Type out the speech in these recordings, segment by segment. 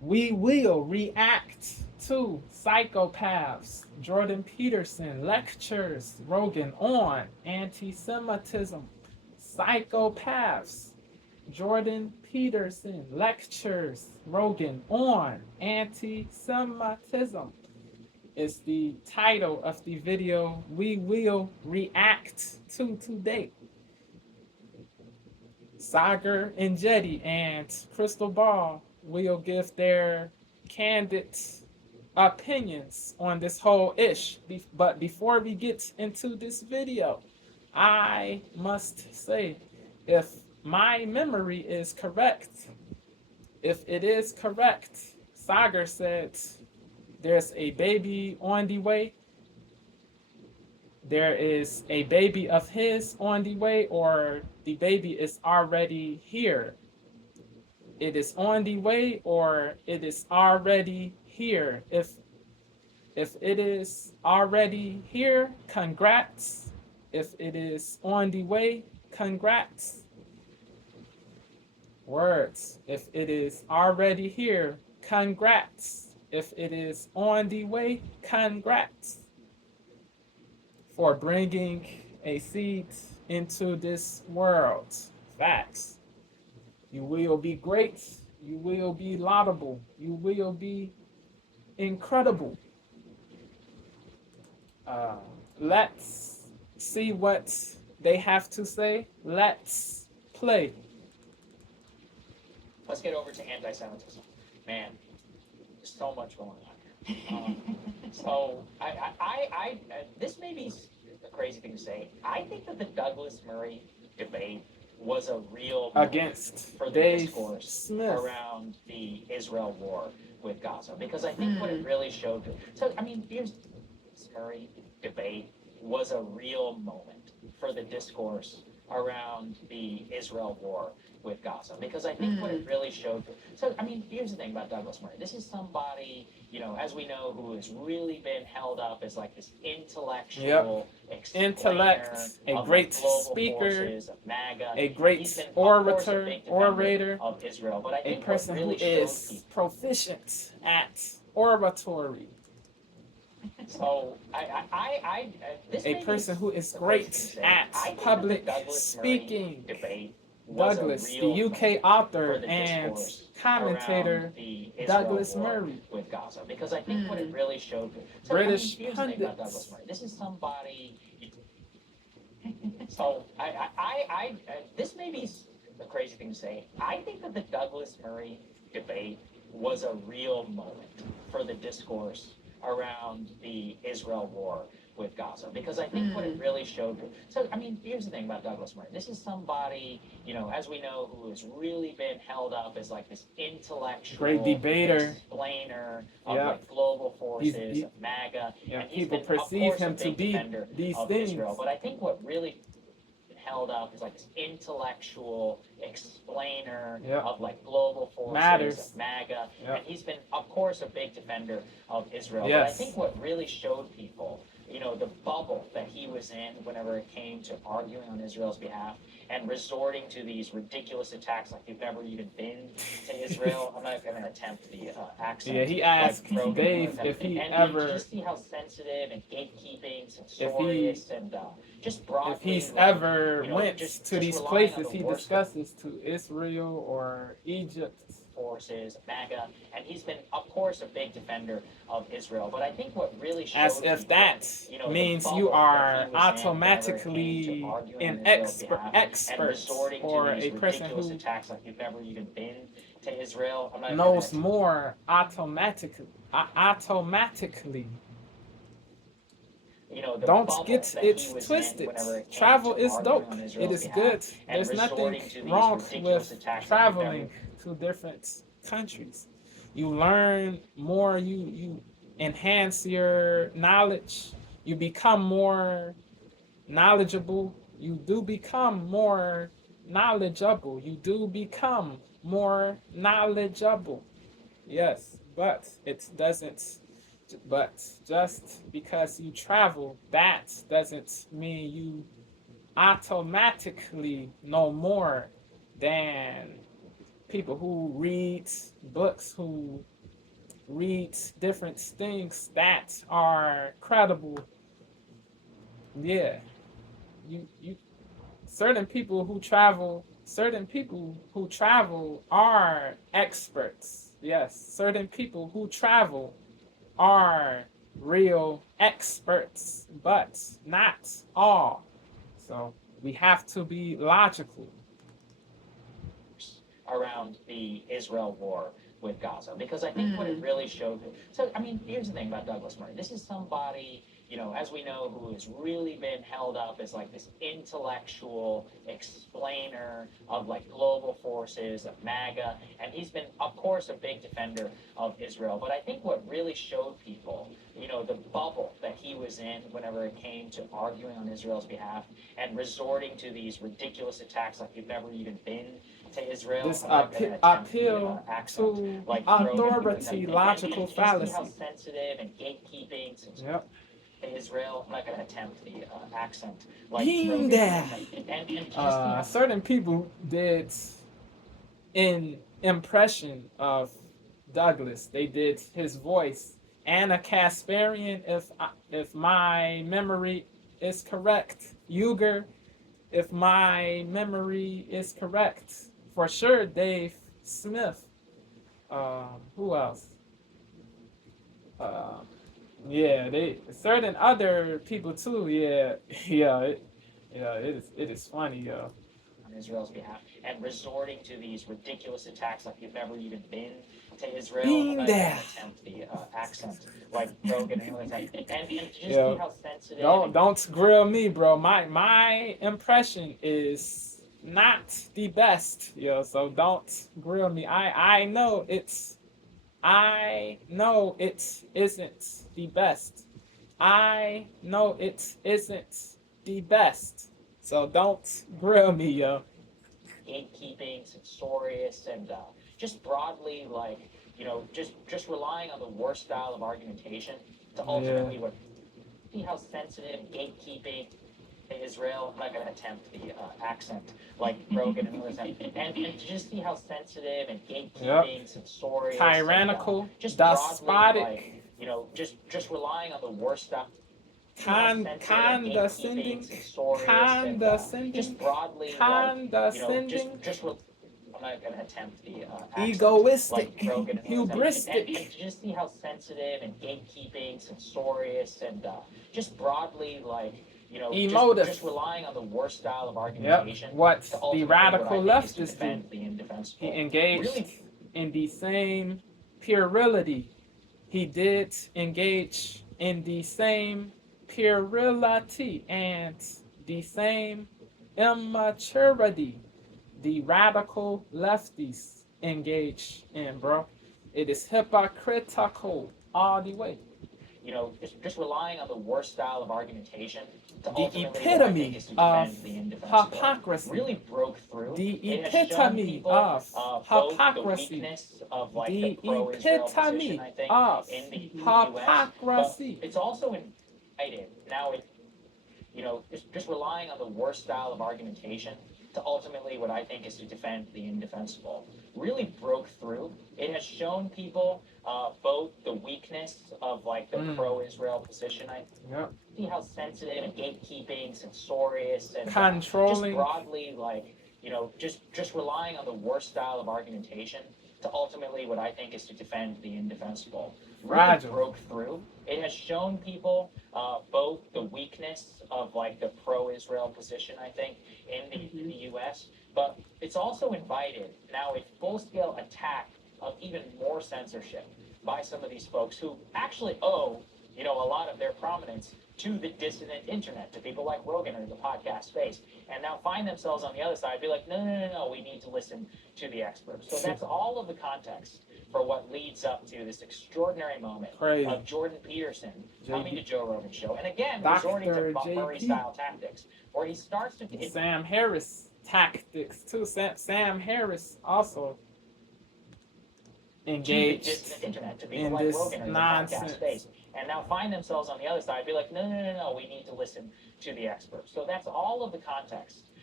We will react to psychopaths. Jordan Peterson lectures Rogan on anti-Semitism. Psychopaths. Jordan Peterson lectures Rogan on anti-Semitism is the title of the video we will react to today. Sagar and Jetty and Crystal Ball will give their candid opinions on this whole ish. But before we get into this video, I must say, if my memory is correct, if it is correct, Sagar said there's a baby on the way. There is a baby of his on the way, or the baby is already here. It is on the way, or it is already here. If it is already here, congrats. If it is on the way, congrats. Words. If it is already here, congrats. If it is on the way, congrats. For bringing a seed into this world. Facts. You will be great. You will be laudable. You will be incredible. Let's see what they have to say. Let's play. Let's get over to anti-Semitism. Man, there's so much going on here. So this may be a crazy thing to say. I think that the Douglas Murray debate was a real against for the discourse Smith around the Israel war with Gaza, because I think what it really showed. So I mean, the Murray debate was a real moment for the discourse around the Israel war with Gaza, because I think what it really showed. So I mean, here's the thing about Douglas Murray. This is somebody, you know, as we know, who has really been held up as like this intellectual intellect, a great speaker, MAGA, a great orator, of Israel. But I think a person really who is proficient at oratory. So a person who is great at public speaking. Douglas, the UK author and commentator Douglas Murray. With Gaza, because I think what it really showed. So, British I mean, pundits. Douglas Murray. This is somebody. So this may be a crazy thing to say. I think that the Douglas Murray debate was a real moment for the discourse around the Israel war with Gaza, because I think what it really showed. So I mean, here's the thing about Douglas Murray. This is somebody, you know, as we know, who has really been held up as like this intellectual, great debater, explainer of like global forces, of MAGA. Yeah, and people been, perceive him course, to be these things. Israel. But I think what really held up is like this intellectual explainer of like global forces, of MAGA, and he's been, of course, a big defender of Israel. But I think what really showed people, you know, the bubble that he was in whenever it came to arguing on Israel's behalf and resorting to these ridiculous attacks like you've never even been to Israel. I'm not going to attempt the accent. Yeah, he asked like Dave if he ever... Just see how sensitive and gatekeeping, censorious, and just broadly... If he's ever went to these places he discusses, to Israel or Egypt. Forces, MAGA, and he's been, of course, a big defender of Israel. But I think what really shows as if that means you are automatically an expert or a person who attacks like you've never even been to Israel. Knows more automatically. Don't get it twisted. Travel is dope. It is good. There's nothing wrong with traveling to different countries. You learn more, you enhance your knowledge, you become more knowledgeable, you do become more knowledgeable, Yes, but it doesn't. But just because you travel, that doesn't mean you automatically know more than people who read books, who read different things that are credible. Yeah, you certain people who travel are experts. Yes, certain people who travel are real experts, but not all. So we have to be logical around the Israel war with Gaza, because I think what it really showed. So, I mean, here's the thing about Douglas Murray. This is somebody, you know, as we know, who has really been held up as like this intellectual explainer of like global forces, of MAGA, and he's been, of course, a big defender of Israel. But I think what really showed people, you know, the bubble that he was in whenever it came to arguing on Israel's behalf and resorting to these ridiculous attacks like you've never even been to Israel. this appeal to like authority, logical fallacy. See how sensitive and gatekeeping. Yep. Israel. I'm not going to attempt the accent. Like Being there. Certain people did an impression of Douglas. They did his voice. Anna Kasparian, if my memory is correct. Uger, if my memory is correct. For sure, Dave Smith. Who else? Yeah, they certain other people too. Yeah, it is funny, yo. On Israel's behalf, and resorting to these ridiculous attacks like you've never even been to Israel. Being there. Attempt the accent like Rogan and just see how sensitive. Don't grill me, bro. My impression is not the best, yo. So don't grill me. I know it isn't the best. I know it isn't the best. So don't grill me, yo. Gatekeeping, censorious, and just broadly, like, you know, just relying on the worst style of argumentation to ultimately see how sensitive gatekeeping Israel. I'm not going to attempt the accent like Rogan and others, and just see how sensitive and gatekeeping, censorious, tyrannical, and, just despotic. Broadly, like, you know, just relying on the worst stuff. Condescending, just broadly, condescending, I'm not going to attempt the egoistic, like hubristic. And just see how sensitive and gatekeeping, censorious, and just broadly, like, you know, emotive. Just relying on the worst style of argumentation. What the radical leftists do. He engaged in the same puerility. He did engage in the same puerility and the same immaturity the radical lefties engage in, bro. It is hypocritical all the way. You know, just relying on the worst style of argumentation. The epitome of hypocrisy. Really broke through. The epitome of hypocrisy. The epitome of hypocrisy. It's also invited. Now, you know, just relying on the worst style of argumentation to ultimately what I think is to defend the indefensible. Really broke through. It has shown people both the weakness of like the pro-Israel position. See how sensitive and gatekeeping, censorious, and controlling. Just broadly, like, you know, just relying on the worst style of argumentation to ultimately what I think is to defend the indefensible. Really broke through. It has shown people both the weakness of like the pro-Israel position, I think, in the U.S., but it's also invited now a full-scale attack of even more censorship by some of these folks who actually owe, you know, a lot of their prominence to the dissident internet, to people like Rogan or the podcast space, and now find themselves on the other side, be like, no, we need to listen to the experts. So that's all of the context for what leads up to this extraordinary moment of Jordan Peterson coming to Joe Rogan's show, and again, resorting to Murray-style tactics, where he starts to... Sam Harris tactics, too. Sam Harris also engaged in this nonsense. And now find themselves on the other side, be like, no, we need to listen to the experts. So that's all of the context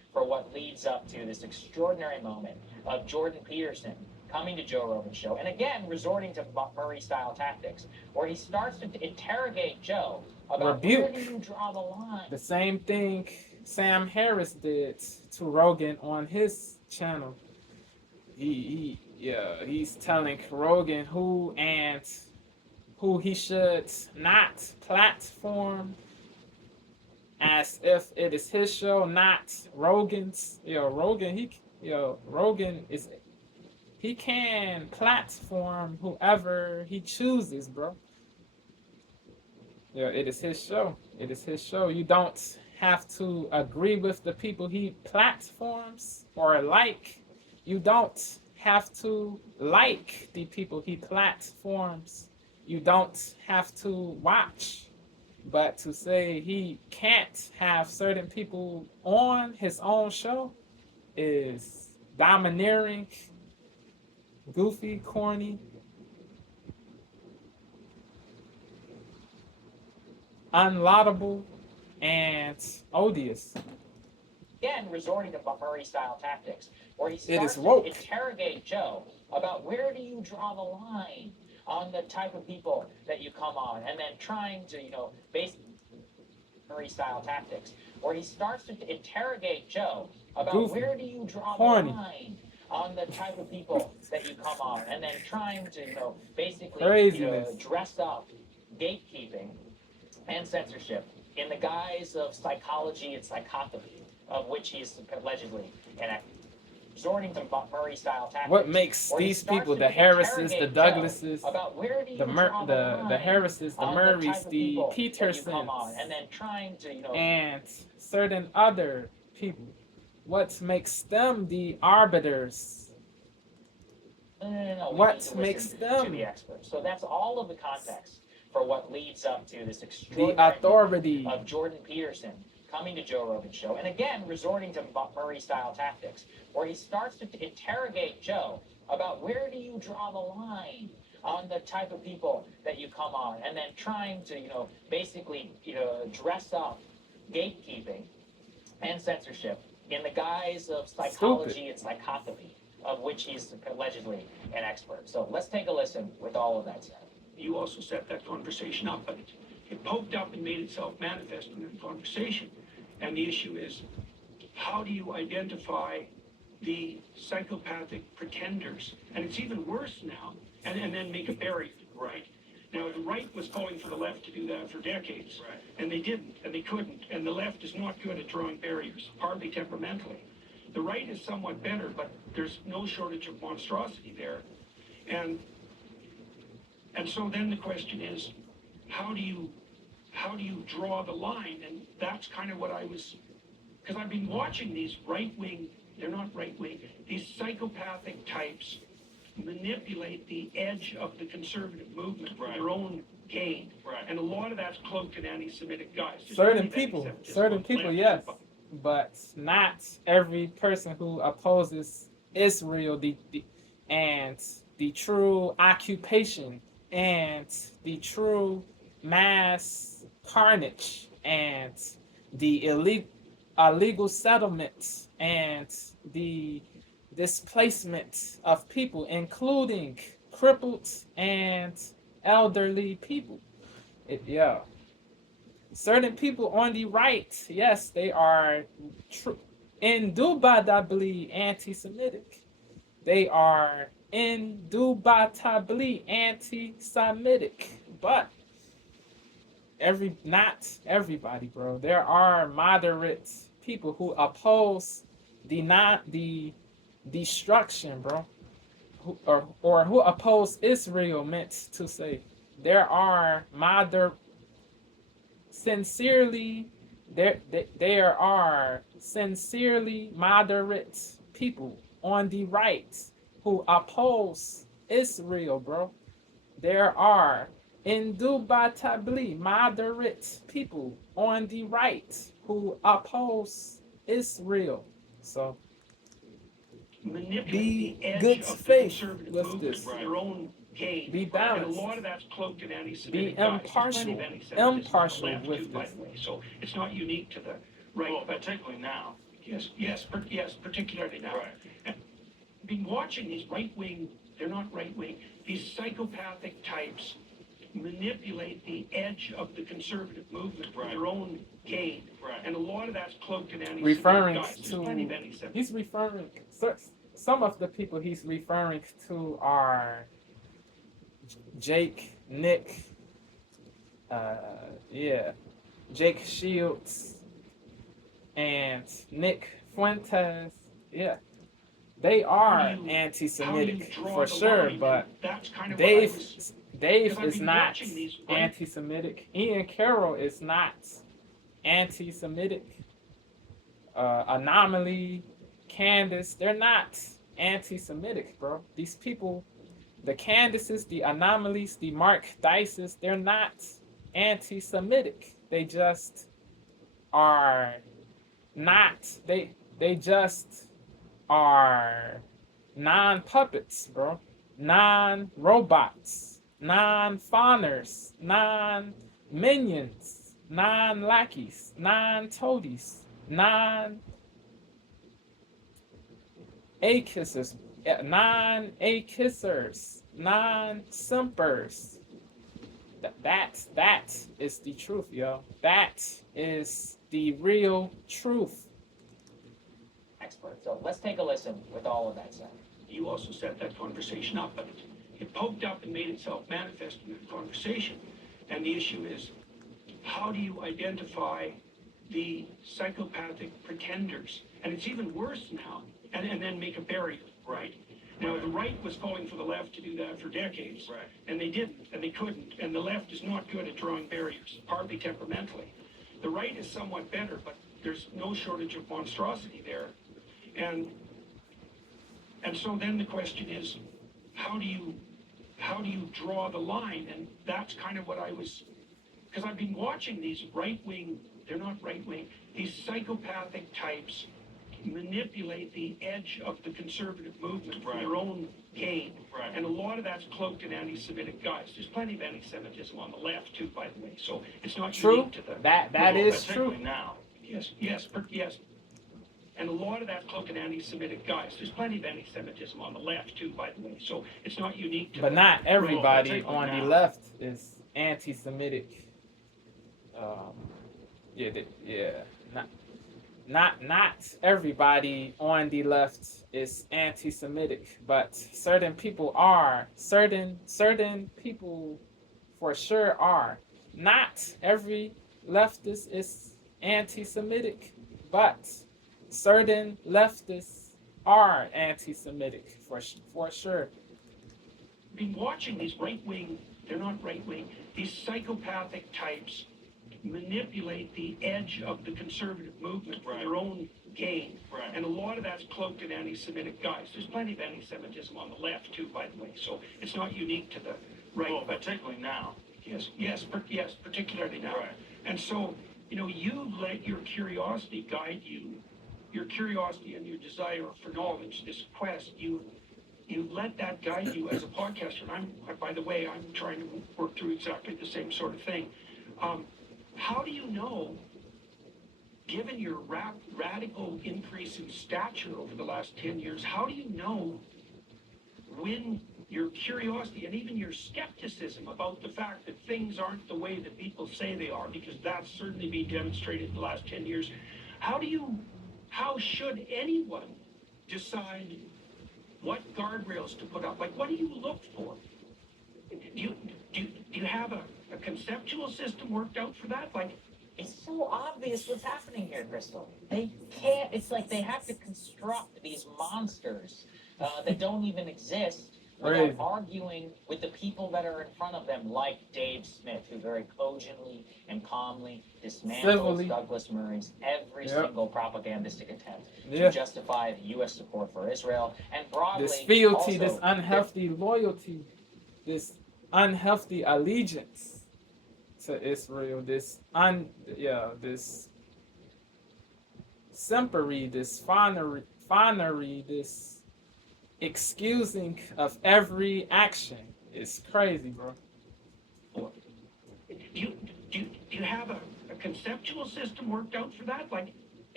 for what leads up to this extraordinary moment of Jordan Peterson coming to Joe Rogan's show, and again resorting to Murray-style tactics, where he starts to interrogate Joe about where do you draw the line. The same thing Sam Harris did to Rogan on his channel. He's telling Rogan who he should not platform, as if it is his show, not Rogan's. Rogan he can platform whoever he chooses, bro. It is his show. It is his show. You don't have to agree with the people he platforms or like. You don't have to like the people he platforms. You don't have to watch. But to say he can't have certain people on his own show is domineering, goofy, corny, unlaudable, and odious. Again, resorting to Murray-style tactics, where he starts to interrogate Joe about where do you draw the line on the type of people that you come on, and then trying to, basically Murray-style tactics, where he starts to interrogate Joe about where do you draw the line on the type of people that you come on, and then trying to, basically, dress up gatekeeping and censorship in the guise of psychology and psychopathy, of which he is allegedly an expert. Resorting to Murray-style tactics. What makes these people, the Harrises, the Douglases, the Harrises, the Murrays, the Petersons, and then trying to, and certain other people, what makes them the arbiters? No. What makes them to the experts? So that's all of the context for what leads up to this extraordinary the authority of Jordan Peterson coming to Joe Rogan's show, and again resorting to Murray-style tactics, where he starts to interrogate Joe about where do you draw the line on the type of people that you come on, and then trying to, basically, dress up gatekeeping and censorship in the guise of psychology and psychopathy, of which he's allegedly an expert. So let's take a listen with all of that said. You also set that conversation up, but it poked up and made itself manifest in the conversation. And the issue is, how do you identify the psychopathic pretenders? And it's even worse now, and then make a barrier, right? Now, the right was calling for the left to do that for decades, right, and they didn't, and they couldn't, and the left is not good at drawing barriers, partly temperamentally. The right is somewhat better, but there's no shortage of monstrosity there. And so then the question is, how do you draw the line? And that's kind of what I was, because I've been watching these right-wing, they're not right-wing, these psychopathic types manipulate the edge of the conservative movement for their own gain. Right. And a lot of that's cloaked in anti-Semitic guys. Certain people, yes, but not every person who opposes Israel, and the true occupation and the true mass carnage and the illegal settlements and the displacement of people, including crippled and elderly people. Certain people on the right, yes, they are indubitably anti-Semitic. They are indubitably anti-Semitic, but not everybody, bro. There are moderate people who oppose the destruction, bro, or who oppose Israel. Meant to say, there are there are sincerely moderate people on the right who oppose Israel, bro. There are indubitably moderate people on the right who oppose Israel. So be good faith with this. Be balanced. And a lot of that's cloaked in anti-Semitic. Be impartial with this. So it's not unique to the right. Well, particularly now, Yes, particularly now. Right. And I've been watching these right-wing, they're not right-wing, these psychopathic types manipulate the edge of the conservative movement for their own gain. Right. And a lot of that's cloaked in anti-Semitic Referring guys. There's plenty of anti-Semitic. he's referring, some of the people he's referring to are Jake, Nick, Jake Shields, and Nick Fuentes. Yeah, they are anti-Semitic for sure, but that's kind of Dave I've is been not watching these, right? anti-Semitic. Ian Carroll is not anti-Semitic. Anomaly, Candace, they're not anti-Semitic, bro. These people, the Candaces, the Anomalies, the Mark Dices, they're not anti-Semitic. They just are not. They just are non-puppets, bro. Non-robots, non-fawners, non-minions, non-lackeys, non-toadies, non-A-kissers, non-A-kissers, non-simpers. That is the truth, yo. That is the real truth. Expert. So let's take a listen with all of that said. You also set that conversation up, but it poked up and made itself manifest in the conversation. And the issue is, how do you identify the psychopathic pretenders? And it's even worse now, and then make a barrier, right? Now, the right was calling for the left to do that for decades, Right. and they didn't, and they couldn't, and the left is not good at drawing barriers, partly temperamentally. The right is somewhat better, but there's no shortage of monstrosity there. And so then the question is, how do you draw the line? And that's kind of what I was, because I've been watching these right-wing, they're not right-wing, these psychopathic types manipulate the edge of the conservative movement for their own gain. Right. And a lot of that's cloaked in anti-Semitic guys. There's plenty of anti-Semitism on the left too, by the way. So it's not True. unique to the That is true. Now. Yes. And a lot of that cloaked in anti-Semitic guys. There's plenty of anti-Semitism on the left too, by the way. So it's not unique to But not everybody particularly on the now. left is anti-Semitic. Not everybody on the left is anti-Semitic, but certain people are. Certain people for sure are. Not every leftist is anti-Semitic, but certain leftists are anti-Semitic for sure. been watching these right-wing, they're not right-wing, these psychopathic types manipulate the edge of the conservative movement for their own gain. Right. And a lot of that's cloaked in anti-Semitic guys. There's plenty of anti-Semitism on the left too, by the way. So it's not unique to the right. Well, particularly now. Yes, particularly now. Right. And so, you let your curiosity guide you, your curiosity and your desire for knowledge, this quest, you let that guide you as a podcaster. And by the way, I'm trying to work through exactly the same sort of thing. How do you know, given your radical increase in stature over the last 10 years, how do you know when your curiosity and even your skepticism about the fact that things aren't the way that people say they are, because that's certainly been demonstrated in the last 10 years, how should anyone decide what guardrails to put up? Like, what do you look for? Do you have a conceptual system worked out for that? Like, it's so obvious what's happening here, Crystal. They can't, it's like they have to construct these monsters that don't even exist without arguing with the people that are in front of them, like Dave Smith, who very cogently and calmly dismantles Douglas Murray's every single propagandistic attempt to justify the U.S. support for Israel, and broadly, this fealty, also, this unhealthy loyalty, this unhealthy allegiance to Israel, this simpery, this fawnery, this excusing of every action. It's crazy, bro. do you have a conceptual system worked out for that? Like,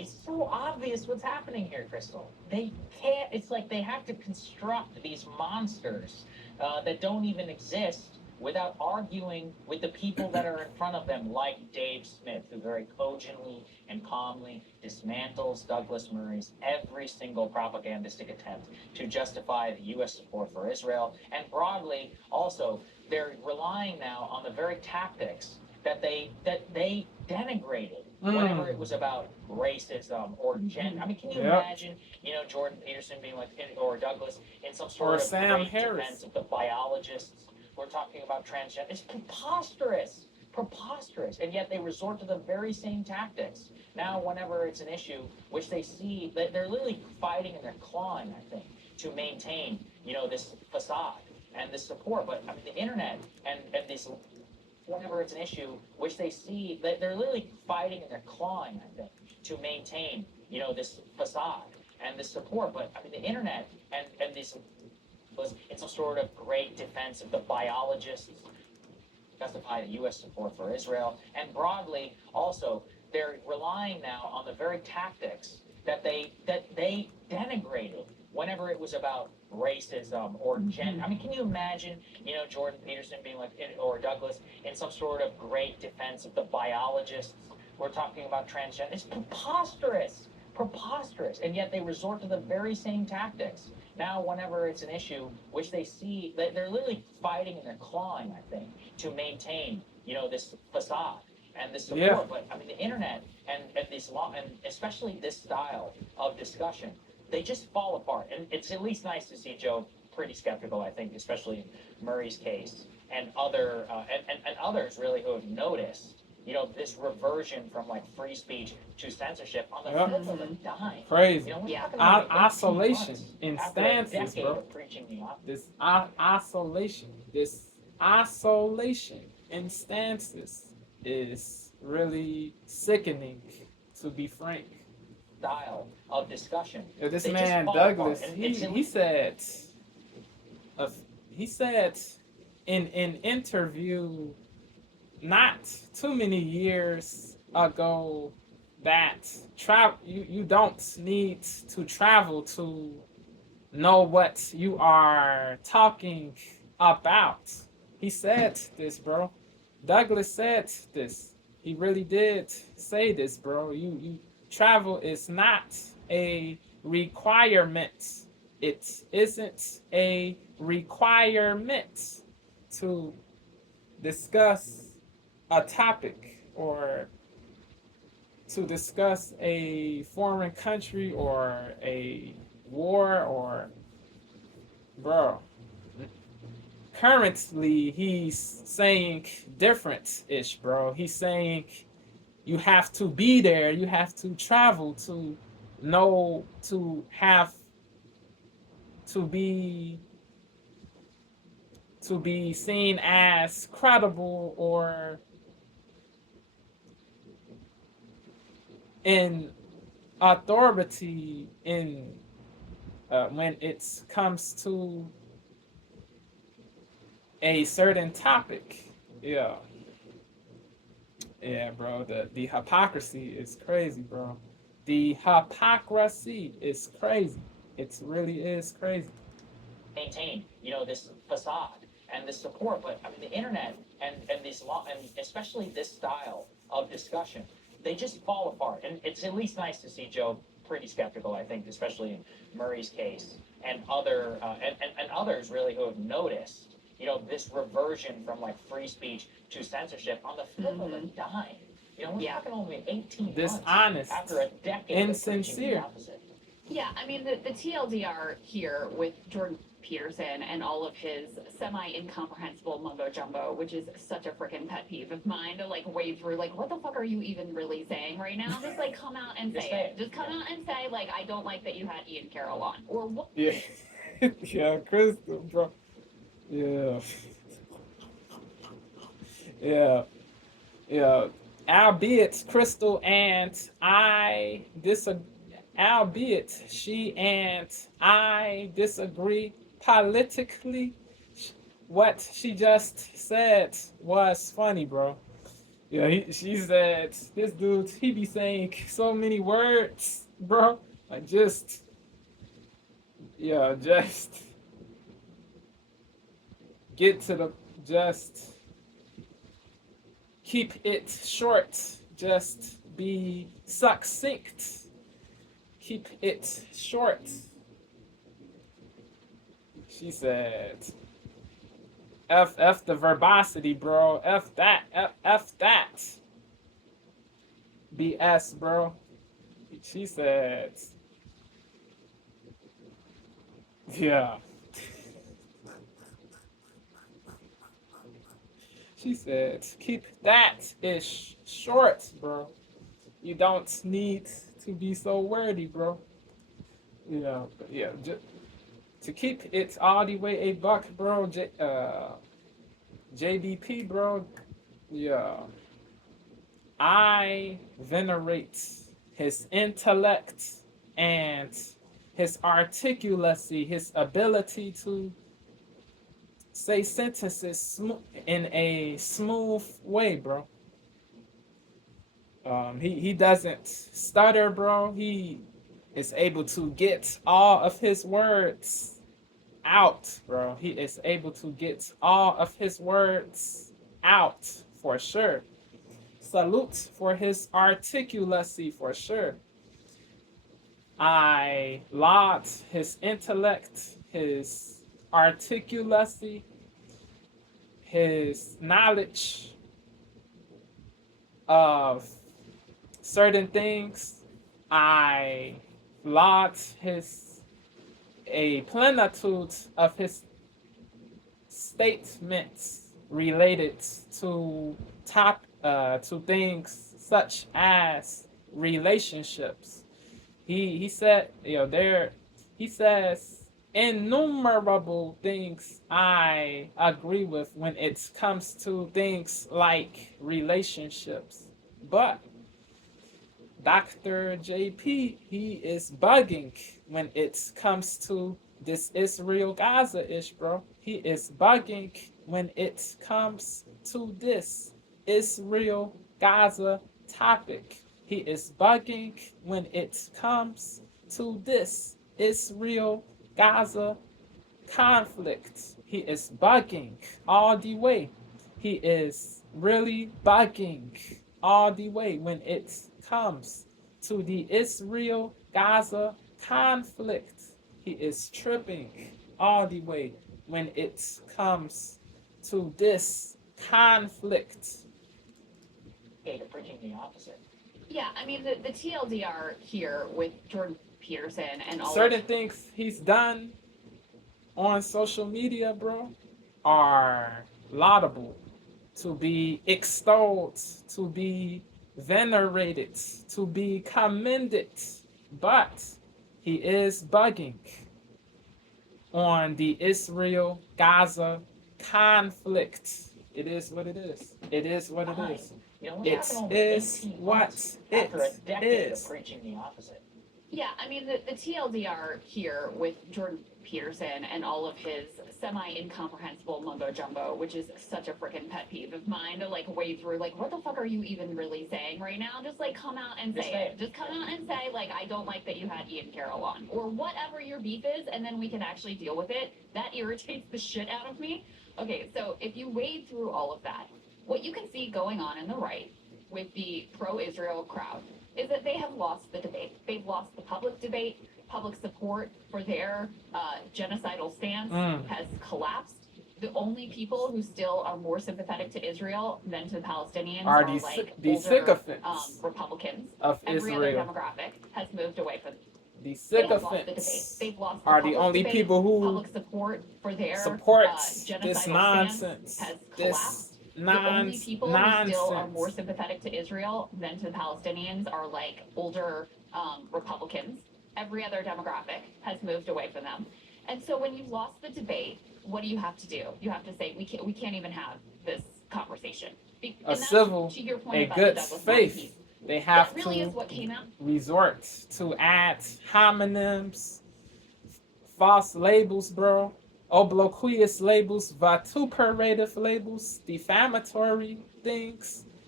It's so obvious what's happening here, Crystal. They can't. It's like they have to construct these monsters that don't even exist without arguing with the people that are in front of them, like Dave Smith, who very cogently and calmly dismantles Douglas Murray's every single propagandistic attempt to justify the U.S. support for Israel. And broadly, also, they're relying now on the very tactics that they denigrated whenever it was about racism or gender. I mean, can you imagine, Jordan Peterson being like, or Douglas, in some sort of Sam great Harris. defense of the biologists who are talking about transgender? It's preposterous. Preposterous. And yet they resort to the very same tactics. Now, whenever it's an issue, which they see, they're literally fighting and they're clawing, I think, to maintain, this facade and this support. But I mean, the internet and these, whenever it's an issue, which they see, they're literally fighting and they're clawing, I think, to maintain, this facade and this support. But I mean, the internet and these was in some sort of great defense of the biologists justify the U.S. support for Israel. And broadly, also, they're relying now on the very tactics that they denigrated whenever it was about racism or gender. I mean, can you imagine, Jordan Peterson being like, or Douglas, in some sort of great defense of the biologists who are talking about transgender? It's preposterous. Preposterous. And yet they resort to the very same tactics. Now, whenever it's an issue, which they see, they're literally fighting and they're clawing, I think, to maintain, this facade and this support. Yeah. But I mean, the internet and these and especially this style of discussion, they just fall apart. And it's at least nice to see Joe pretty skeptical, I think, especially in Murray's case and other and others really who have noticed, this reversion from like free speech to censorship on the flip of a dime. Crazy. Isolation in stances, bro. This isolation in stances is really sickening, to be frank. Style of discussion. This man Douglas, he said in an interview not too many years ago that you don't need to travel to know what you are talking about. He said this, bro. Douglas said this. He really did say this, bro. You travel is not a requirement. It isn't a requirement to discuss a topic or to discuss a foreign country or a war or, bro. Currently, he's saying different-ish, bro. He's saying you have to be there. You have to travel to know, to have, to be seen as credible or in authority in when it comes to a certain topic. Yeah, bro. The hypocrisy is crazy, bro. The hypocrisy is crazy. It really is crazy. Maintain, this facade and this support. But I mean, the internet and these and especially this style of discussion, they just fall apart. And it's at least nice to see Joe pretty skeptical, I think, especially in Murray's case and other and others really who have noticed, this reversion from like free speech to censorship on the flip of a dime. We're talking only 18 Dishonest, months after a decade insincere. of preaching the opposite. Yeah, I mean, the TLDR here with Jordan Peterson and all of his semi-incomprehensible mumbo-jumbo, which is such a freaking pet peeve of mine to, like, wade through, like, what the fuck are you even really saying right now? Just, like, come out and say it. Just come out and say, like, I don't like that you had Ian Carroll on. Or what? Yeah. Yeah, Crystal, bro. Yeah. Yeah. Albeit Crystal and I disagree. Albeit she and I disagree politically, what she just said was funny, bro. Yeah, she said this dude, he be saying so many words, bro. Like just, yeah, just get to the, just keep it short. Just be succinct. Keep it short. She said, F the verbosity, bro. F that. F that. BS, bro. She said, yeah. She said, keep that ish short, bro. You don't need to be so wordy, bro. Yeah, yeah. To keep it all the way a buck, bro. JBP, bro. Yeah. I venerate his intellect and his articulacy, his ability to say sentences in a smooth way, bro. He doesn't stutter, bro. He is able to get all of his words out, bro. He is able to get all of his words out for sure. Salute for his articulacy for sure. I laud his intellect, his articulacy, his knowledge of certain things. I laud a plenitude of his statements related to to things such as relationships. He said, he says innumerable things I agree with when it comes to things like relationships. But Dr. JP, he is bugging when it comes to this Israel Gaza ish, bro. He is bugging when it comes to this Israel Gaza topic. He is bugging when it comes to this Israel Gaza conflict. He is bugging all the way. He is really bugging all the way when it comes to the Israel Gaza conflict. He is tripping all the way when it comes to this conflict. Okay, you're preaching the opposite. Yeah, I mean, the TLDR here with Jordan Peterson and all certain things he's done on social media, bro, are laudable, to be extolled, to be venerated, to be commended, but he is bugging on the Israel-Gaza conflict. It is what it is. It is what it is. You know, It is what it after a decade is. of preaching the opposite. Yeah, I mean, the TLDR here with Jordan Peterson and all of his semi-incomprehensible mumbo-jumbo, which is such a freaking pet peeve of mine to, like, wade through, like, what the fuck are you even really saying right now? Just, like, come out and say it. Just come out and say, like, I don't like that you had Ian Carroll on, or whatever your beef is, and then we can actually deal with it. That irritates the shit out of me. Okay, so if you wade through all of that, what you can see going on in the right with the pro-Israel crowd is that they have lost the debate. They've lost the public debate. Public support for their genocidal stance has collapsed. The only people who still are more sympathetic to Israel than to the Palestinians are like the older sycophants Republicans. of Every Israel. other demographic has moved away from The they have lost the debate. sycophants They've lost are the public only debate. people who Public support for their support genocidal this stance nonsense. has This collapsed. The only people who still are more nonsense. sympathetic to Israel than to the Palestinians are like older Republicans. Every other demographic has moved away from them. And so when you've lost the debate, what do you have to do? You have to say, we can't even have this conversation. A civil, to your point a about good the Douglas faith. piece. They have That really to is what came out. resort to add homonyms, false labels, bro, obloquious labels, vituperative labels, defamatory things,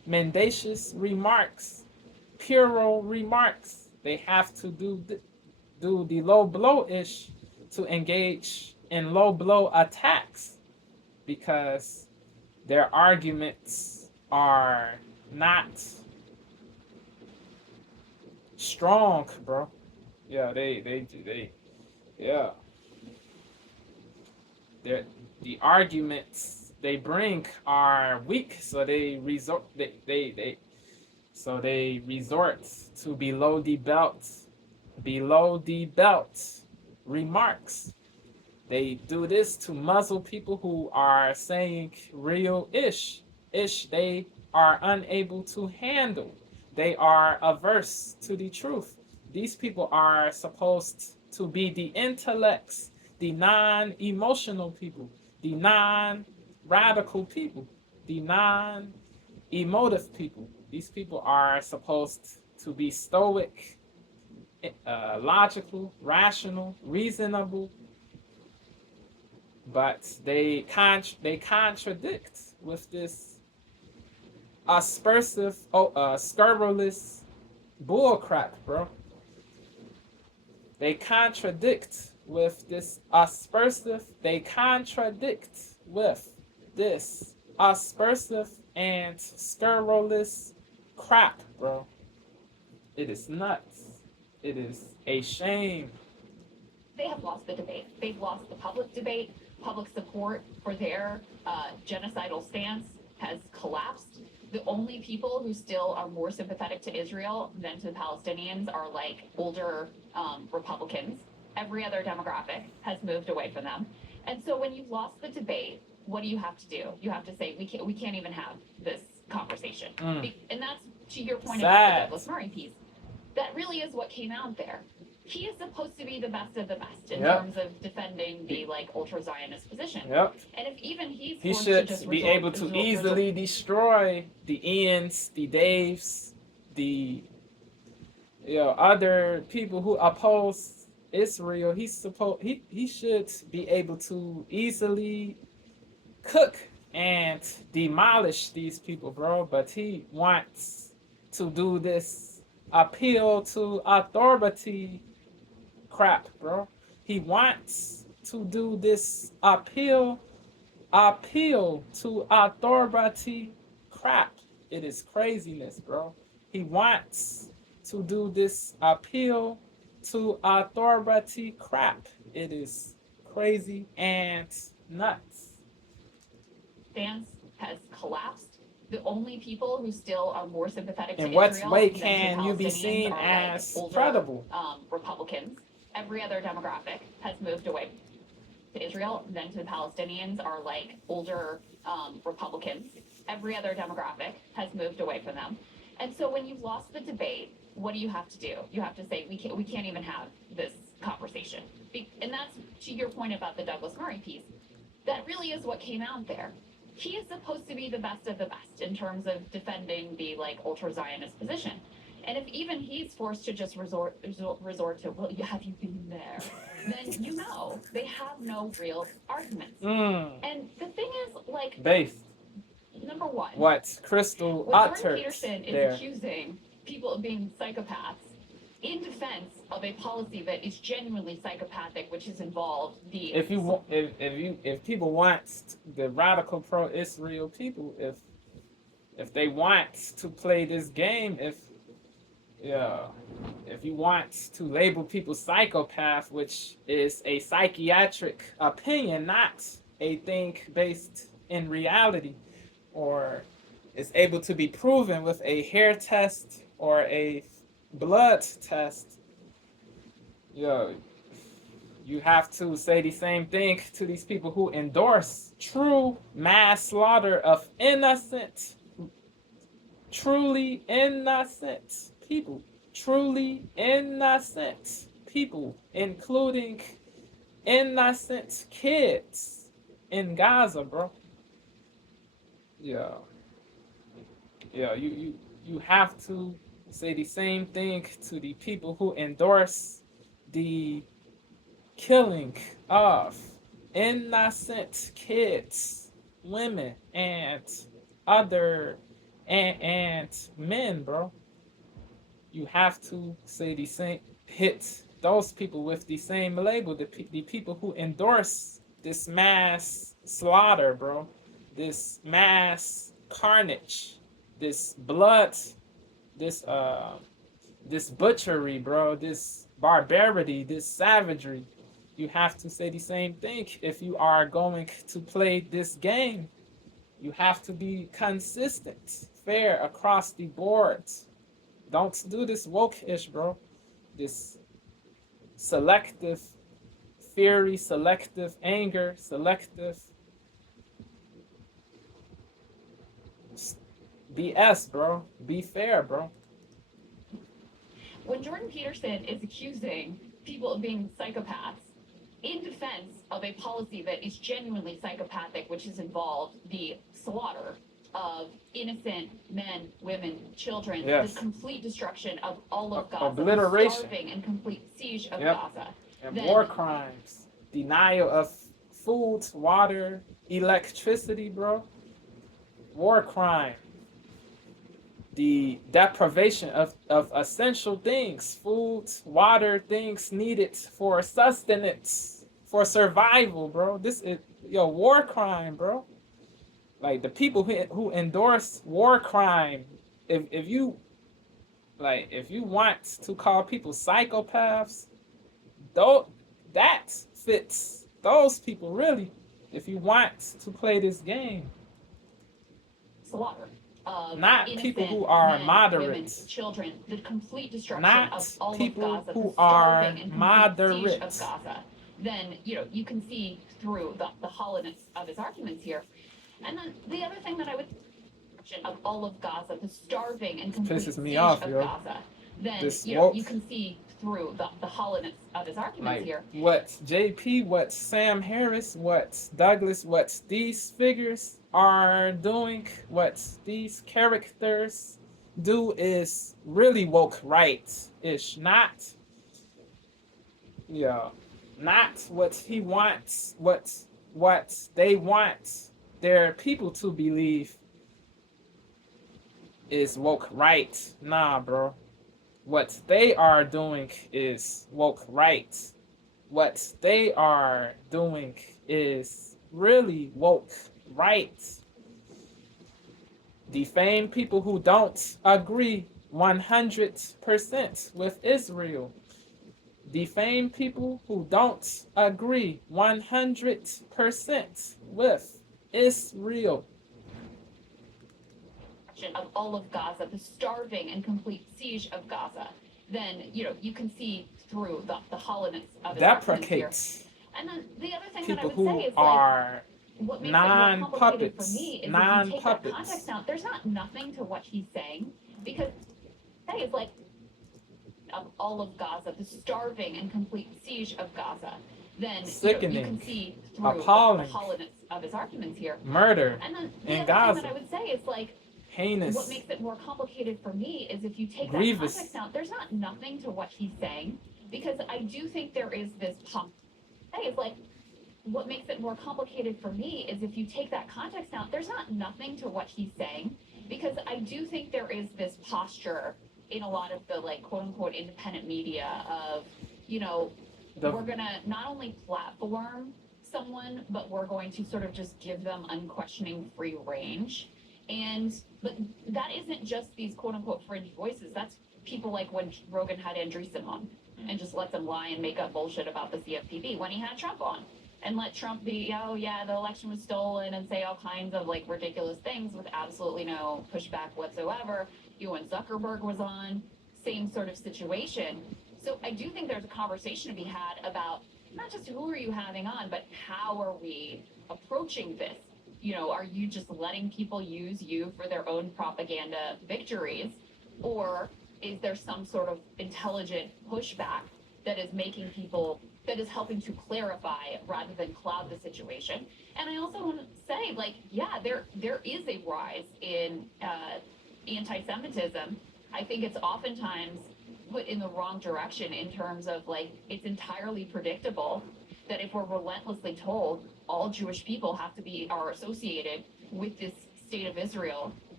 mendacious remarks, puerile remarks. They have to do the low blow-ish to engage in low blow attacks because their arguments are not strong, bro. Yeah, yeah. The arguments they bring are weak, so they resort to below the belt remarks. They do this to muzzle people who are saying real ish they are unable to handle. They are averse to the truth. These people are supposed to be the intellects, the non-emotional people, the non-radical people, the non-emotive people. These people are supposed to be stoic, logical, rational, reasonable, but they contradict with this aspersive, scurrilous bullcrap, bro. They contradict with this aspersive. They contradict with this aspersive and scurrilous crap, bro. It is nuts. It is a shame. They have lost the debate. They've lost the public debate. Public support for their genocidal stance has collapsed. The only people who still are more sympathetic to Israel than to the Palestinians are like older Republicans. Every other demographic has moved away from them. And so when you've lost the debate, what do you have to do? You have to say, we can't even have this conversation. And that's to your point about the Douglas Murray piece. That really is what came out there. He is supposed to be the best of the best in terms of defending the like ultra-Zionist position. Yep. And if even he should be able to easily destroy the Ians, the Daves, the other people who oppose Israel. He should be able to easily cook and demolish these people, bro. But he wants to do this appeal to authority crap, bro. He wants to do this appeal to authority crap. It is craziness, bro. He wants to do this appeal to authority crap. It is crazy and nuts. Stance has collapsed. The only people who still are more sympathetic to In what Israel way than can to you be Palestinians seen are as like older, credible? Republicans. Every other demographic has moved away to Israel than to the Palestinians are like older Republicans. Every other demographic has moved away from them. And so when you've lost the debate, what do you have to do? You have to say, we can't even have this conversation. And that's to your point about the Douglas Murray piece. That really is what came out there. He is supposed to be the best of the best in terms of defending the like ultra-Zionist position. And if even he's forced to just resort to, well, have you been there? Then they have no real arguments. And the thing is, like, based. Number one, what Crystal Jordan Peterson is accusing people of being psychopaths in defense of a policy that is genuinely psychopathic, which has involved the. If people want the radical pro-Israel people, if they want to play this game, if you want to label people psychopath, which is a psychiatric opinion, not a thing based in reality, or is able to be proven with a hair test or a blood test, you have to say the same thing to these people who endorse true mass slaughter of truly innocent people, including innocent kids in Gaza, bro. You have to say the same thing to the people who endorse the killing of innocent kids, women, and other And men, bro, you have to say the same, hit those people with the same label, the people who endorse this mass slaughter, bro, this mass carnage, this blood, this this butchery, bro, this barbarity, this savagery. You have to say the same thing if you are going to play this game. You have to be consistent, fair across the board. Don't do this woke-ish, bro. This selective fury, selective anger, selective BS, bro. Be fair, bro. When Jordan Peterson is accusing people of being psychopaths in defense of a policy that is genuinely psychopathic, which has involved the slaughter of innocent men, women, children, Yes. the complete destruction of all of Gaza, obliteration, the starving and complete siege of Yep. Gaza. And Then- war crimes, denial of food, water, electricity, bro. War crime. The deprivation of essential things, food, water, things needed for sustenance, for survival, bro. This is war crime, bro. Like the people who endorse war crime, if you want to call people psychopaths, though that fits those people really. If you want to play this game, slaughter of not innocent people who are men, moderate, women, children, the complete destruction not of all people of Gaza, who the are starving and complete moderate. siege of Gaza. Then you can see through the hollowness of his arguments here. And then the other thing that I would of all of Gaza, the starving and complete Pisses me siege off, of yo. Gaza. Then This you woke- can see through the hollowness of his arguments Like here. what JP, what Sam Harris, what Douglas, what these figures are doing, what these characters do is really woke right-ish, not what he wants, what they want their people to believe is woke right. Nah, bro. What they are doing is woke right. What they are doing is really woke right. Defame people who don't agree 100% with Israel. Defame people who don't agree 100% with Israel. Of all of Gaza, the starving and complete siege of Gaza. Then you can see through the hollowness of his arguments here. Deprecates And then the other thing people that I would say who is are what makes it more complicated for non-puppets. me is if you take that Non-puppets. context out, there's not nothing to what he's saying, because that is of all of Gaza, the starving and complete siege of Gaza. Then you Sickening. can see through Appalling. the hollowness of his arguments here. Murder And then the in other Gaza. thing that I would say is Heinous. what makes it more complicated for me is if you take Grievous. that context out, there's not nothing to what he's saying, because I do think there is this what makes it more complicated for me is if you take that context out, there's not nothing to what he's saying, because I do think there is this posture in a lot of the quote unquote independent media of, we're gonna not only platform someone, but we're going to sort of just give them unquestioning free range. But that isn't just these quote unquote fringe voices. That's people like when Rogan had Andreessen on and just let them lie and make up bullshit about the CFPB, when he had Trump on and let Trump be, oh yeah, the election was stolen, and say all kinds of ridiculous things with absolutely no pushback whatsoever. When Zuckerberg was on, same sort of situation. So I do think there's a conversation to be had about not just who are you having on, but how are we approaching this? Are you just letting people use you for their own propaganda victories? Or is there some sort of intelligent pushback that is that is helping to clarify rather than cloud the situation? And I also want to say, there is a rise in anti-Semitism. I think it's oftentimes put in the wrong direction in terms of it's entirely predictable that if we're relentlessly told all Jewish people are associated with this state of Israel,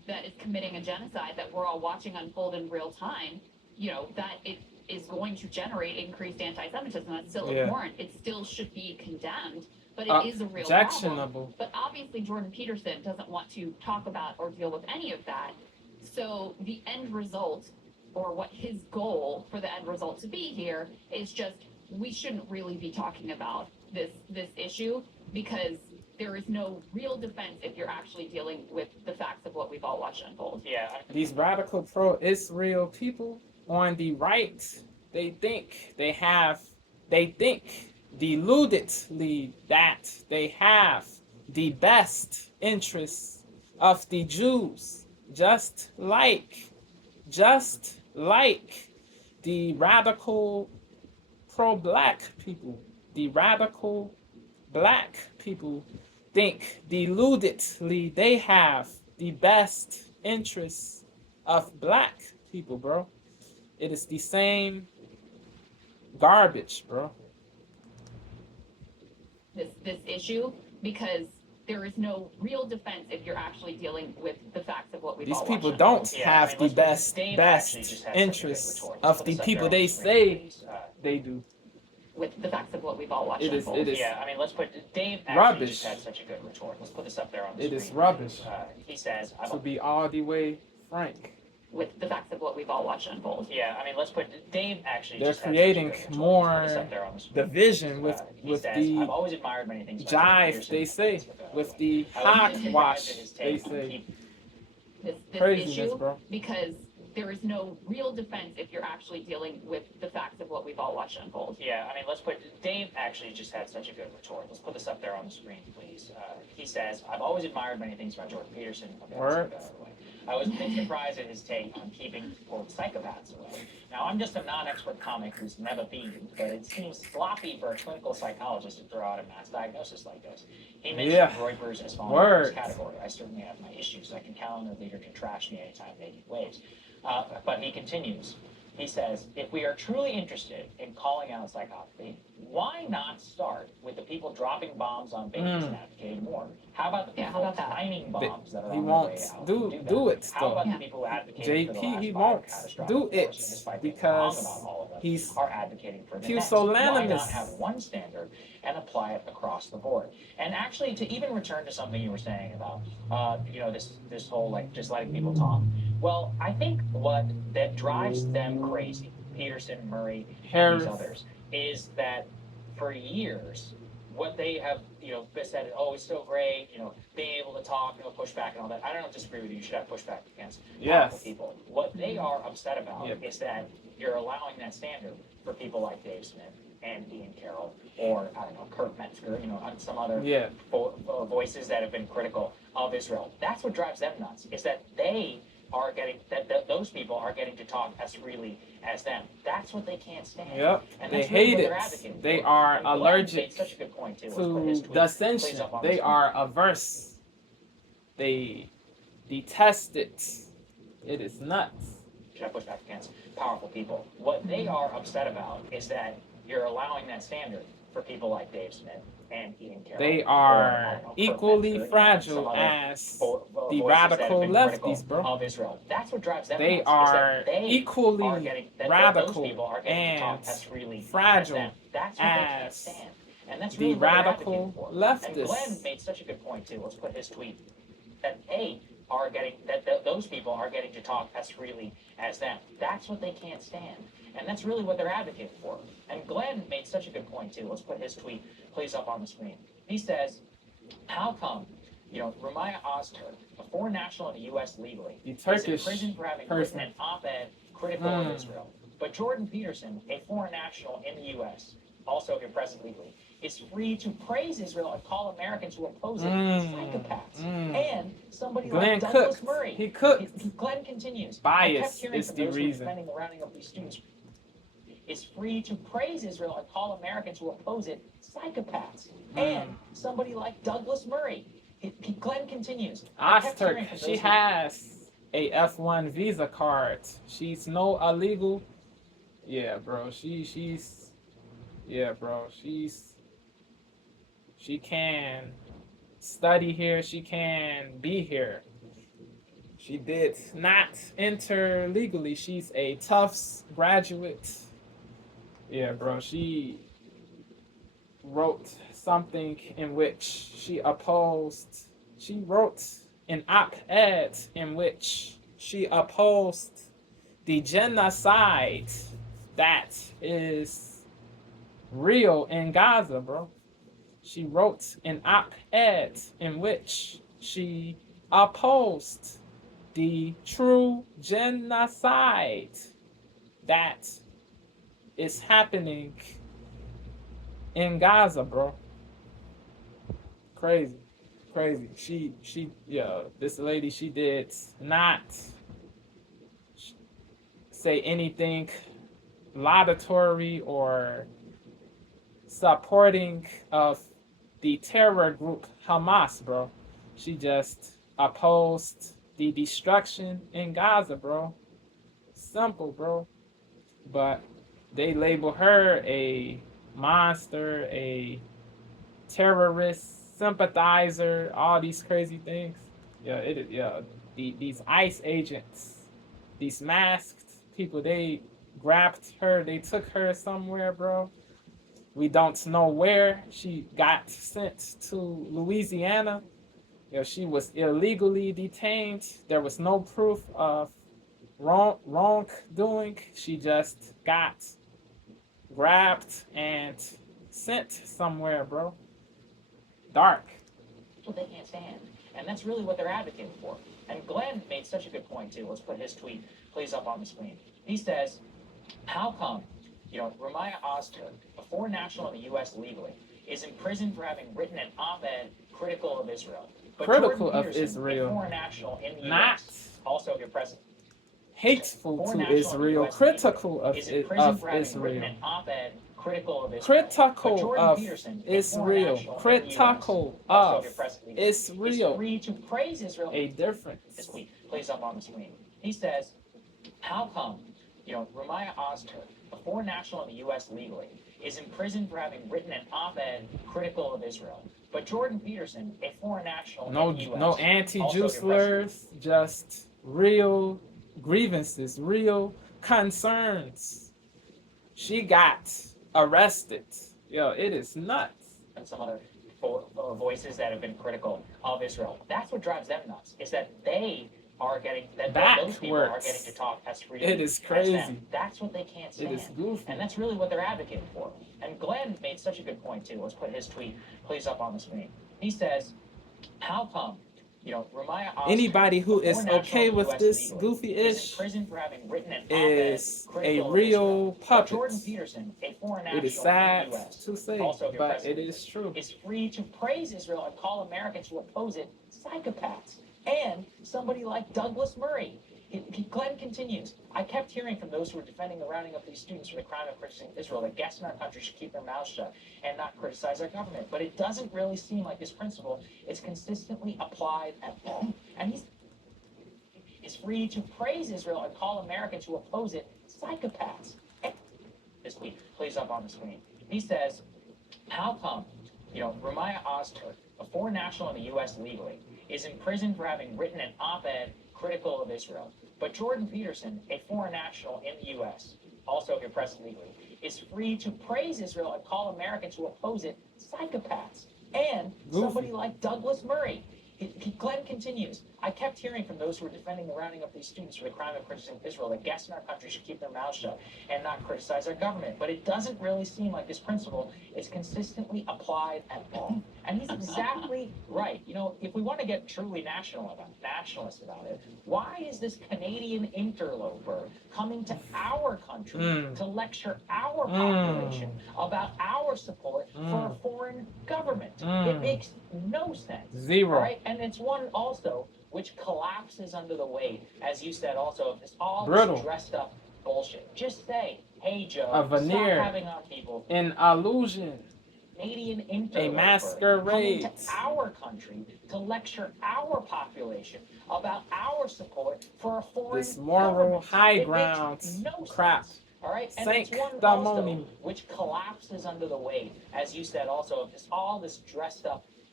that is committing a genocide that we're all watching unfold in real time, that it is going to generate increased anti-Semitism. That's still abhorrent. It still should be condemned, but it is a real problem. But obviously Jordan Peterson doesn't want to talk about or deal with any of that. So the end result, or what his goal for the end result to be here, is just, we shouldn't really be talking about this issue, because there is no real defense if you're actually dealing with the facts of what we've all watched unfold. Yeah. These radical pro-Israel people on the right, they think deludedly that they have the best interests of the Jews, just like the radical pro-black people. The radical black people think deludedly they have the best interests of black people, bro. It is the same garbage, bro. This issue, because there is no real defense if you're actually dealing with the facts of what we've all watched. These people don't have the best interests of the people they say they do. With the facts of what we've all watched. It is. Yeah, I mean, let's put Dave. Rubbish. Just had such a good retort. Let's put this up there on the screen. It is rubbish. He says, to be all the way frank. With the facts of what we've all watched unfold. Yeah, I mean, let's put Dave actually. They're just creating more the division with the I've always admired many things jive, they say, with the hogwash, they say. This Craziness, issue, bro. because there is no real defense if you're actually dealing with the facts of what we've all watched unfold. Yeah, I mean, let's put Dave actually just had such a good retort. Let's put this up there on the screen, please. He says, I've always admired many things about Jordan Peterson. Word. I was a bit surprised at his take on keeping, quote, psychopaths away. Now, I'm just a non-expert comic who's never been, but it seems sloppy for a clinical psychologist to throw out a mass diagnosis like this. He mentioned Reuters as falling in this category. I certainly have my issues. I can count on a leader to trash me anytime they need waves. But he continues. He says, if we are truly interested in calling out psychopathy, why not start with the people dropping bombs on babies and advocating more? How about the people timing bombs that are on their way out? Do it How about the people who advocate for the last he won't do it because he's are advocating for the pusillanimous. Why not have one standard and apply it across the board? And actually, to even return to something you were saying about, this whole like just letting people talk. Well, I think what that drives them crazy, Peterson, Murray, and these others, is that for years, what they have, said, oh, it's so great, being able to talk, no pushback and all that. I don't disagree with you. You should have pushback against powerful people. What they are upset about is that you're allowing that standard for people like Dave Smith and Ian Carroll, or, I don't know, Kurt Metzger, some other voices that have been critical of Israel. That's what drives them nuts, is that they are getting, those people are getting to talk as freely as them. That's what they can't stand. Yep, and they hate it. They are allergic to dissension. They are averse. They detest it. It is nuts. Should I push back against powerful people? What they are upset about is that you're allowing that standard for people like Dave Smith and Ian Carroll. They are equally fragile as the radical lefties, bro. Of Israel. That's what drives them they nuts, are they equally are radical and fragile as and that's the really radical leftists. And Glenn made such a good point too. Let's put his tweet that those people are getting to talk as freely as them. That's what they can't stand. And that's really what they're advocating for. And Glenn made such a good point too. Let's put his tweet, please, up on the screen. He says, how come, Rumaya Ozturk, a foreign national in the U.S. legally, is in prison for having written an op-ed critical of Israel, but Jordan Peterson, a foreign national in the U.S., also here present legally, is free to praise Israel and call Americans who oppose it psychopaths. And somebody like Douglas Murray. He cooked. Glenn continues. Bias is the reason. The rounding of these students is free to praise Israel and call Americans who oppose it psychopaths. And somebody like Douglas Murray. Glenn continues. Ozturk, she has a F1 visa card. She's no illegal. Yeah, bro. She can study here. She can be here. She did not enter legally. She's a Tufts graduate. Yeah, bro. She wrote something in which she opposed. She wrote an op-ed in which she opposed the genocide that is real in Gaza, bro. She wrote an op-ed in which she opposed the true genocide that is happening in Gaza, bro. Crazy. This lady, she did not say anything laudatory or supporting of the terror group Hamas, bro. She just opposed the destruction in Gaza, bro. Simple, bro. But they label her a monster, a terrorist, sympathizer, all these crazy things. These ICE agents, these masked people, they grabbed her, they took her somewhere, bro. We don't know where. She got sent to Louisiana. She was illegally detained. There was no proof of wrongdoing. She just got grabbed and sent somewhere, bro. Dark. That's what they can't stand. And that's really what they're advocating for. And Glenn made such a good point, too. Let's put his tweet, please, up on the screen. He says, how come, Ramaya Ozturk, a foreign national in the U.S. legally, is in prison for having written an op-ed critical of Israel? But critical Jordan of Peterson, Israel. A foreign national in the Not U.S., also your president. Hateful to Israel, critical of Israel. Critical of Israel. Critical of Israel. Critical of Israel. Is free to praise Israel. A difference. This week, plays up on the screen. He says, how come, Ramaya Ozturk, a foreign national in the U.S. legally, is in prison for having written an op-ed critical of Israel? But Jordan Peterson, a foreign national in the U.S. No anti-Jew slurs, just real grievances, real concerns. She got arrested. It is nuts. And some other voices that have been critical of Israel. That's what drives them nuts, is that they are getting, those people are getting to talk as freely. It is crazy. That's what they can't stand. It is goofy. And that's really what they're advocating for. And Glenn made such a good point, too. Let's put his tweet, please, up on the screen. He says, how come, Ramaya Ozturk, anybody who is okay with this goofy-ish is a real puppet. Jordan Peterson, a foreign national it is sad in the US, to say, but it is true. Is free to praise Israel and call Americans who oppose it psychopaths. And somebody like Douglas Murray. Glenn continues, I kept hearing from those who were defending the rounding up these students for the crime of criticizing Israel that guests in our country should keep their mouths shut and not criticize our government. But it doesn't really seem like this principle is consistently applied at all. And he's free to praise Israel and call Americans who oppose it psychopaths. This tweet plays up on the screen. He says, how come, Ramaya Ozturk, a foreign national in the U.S. legally, is in prison for having written an op-ed critical of Israel? But Jordan Peterson, a foreign national in the U.S., also here present legally, is free to praise Israel and call Americans who oppose it psychopaths. And somebody like Douglas Murray. Glenn continues, I kept hearing from those who were defending the rounding up these students for the crime of criticizing Israel that guests in our country should keep their mouths shut and not criticize our government. But it doesn't really seem like this principle is consistently applied at all. And he's exactly right. If we want to get truly nationalist about it, why is this Canadian interloper coming to our country to lecture our population about our support for a foreign government? It makes no sense. Zero. Right? And it's one also which collapses under the weight, as you said also, of this all this dressed up bullshit. Just say, hey Joe, a veneer, stop having on people. An illusion. Canadian interloper, a masquerade, coming to our country to lecture our population about our support for a foreign this moral government. high ground crap. All right, and it's one also which collapses under the weight, as you said also, of all this dressed up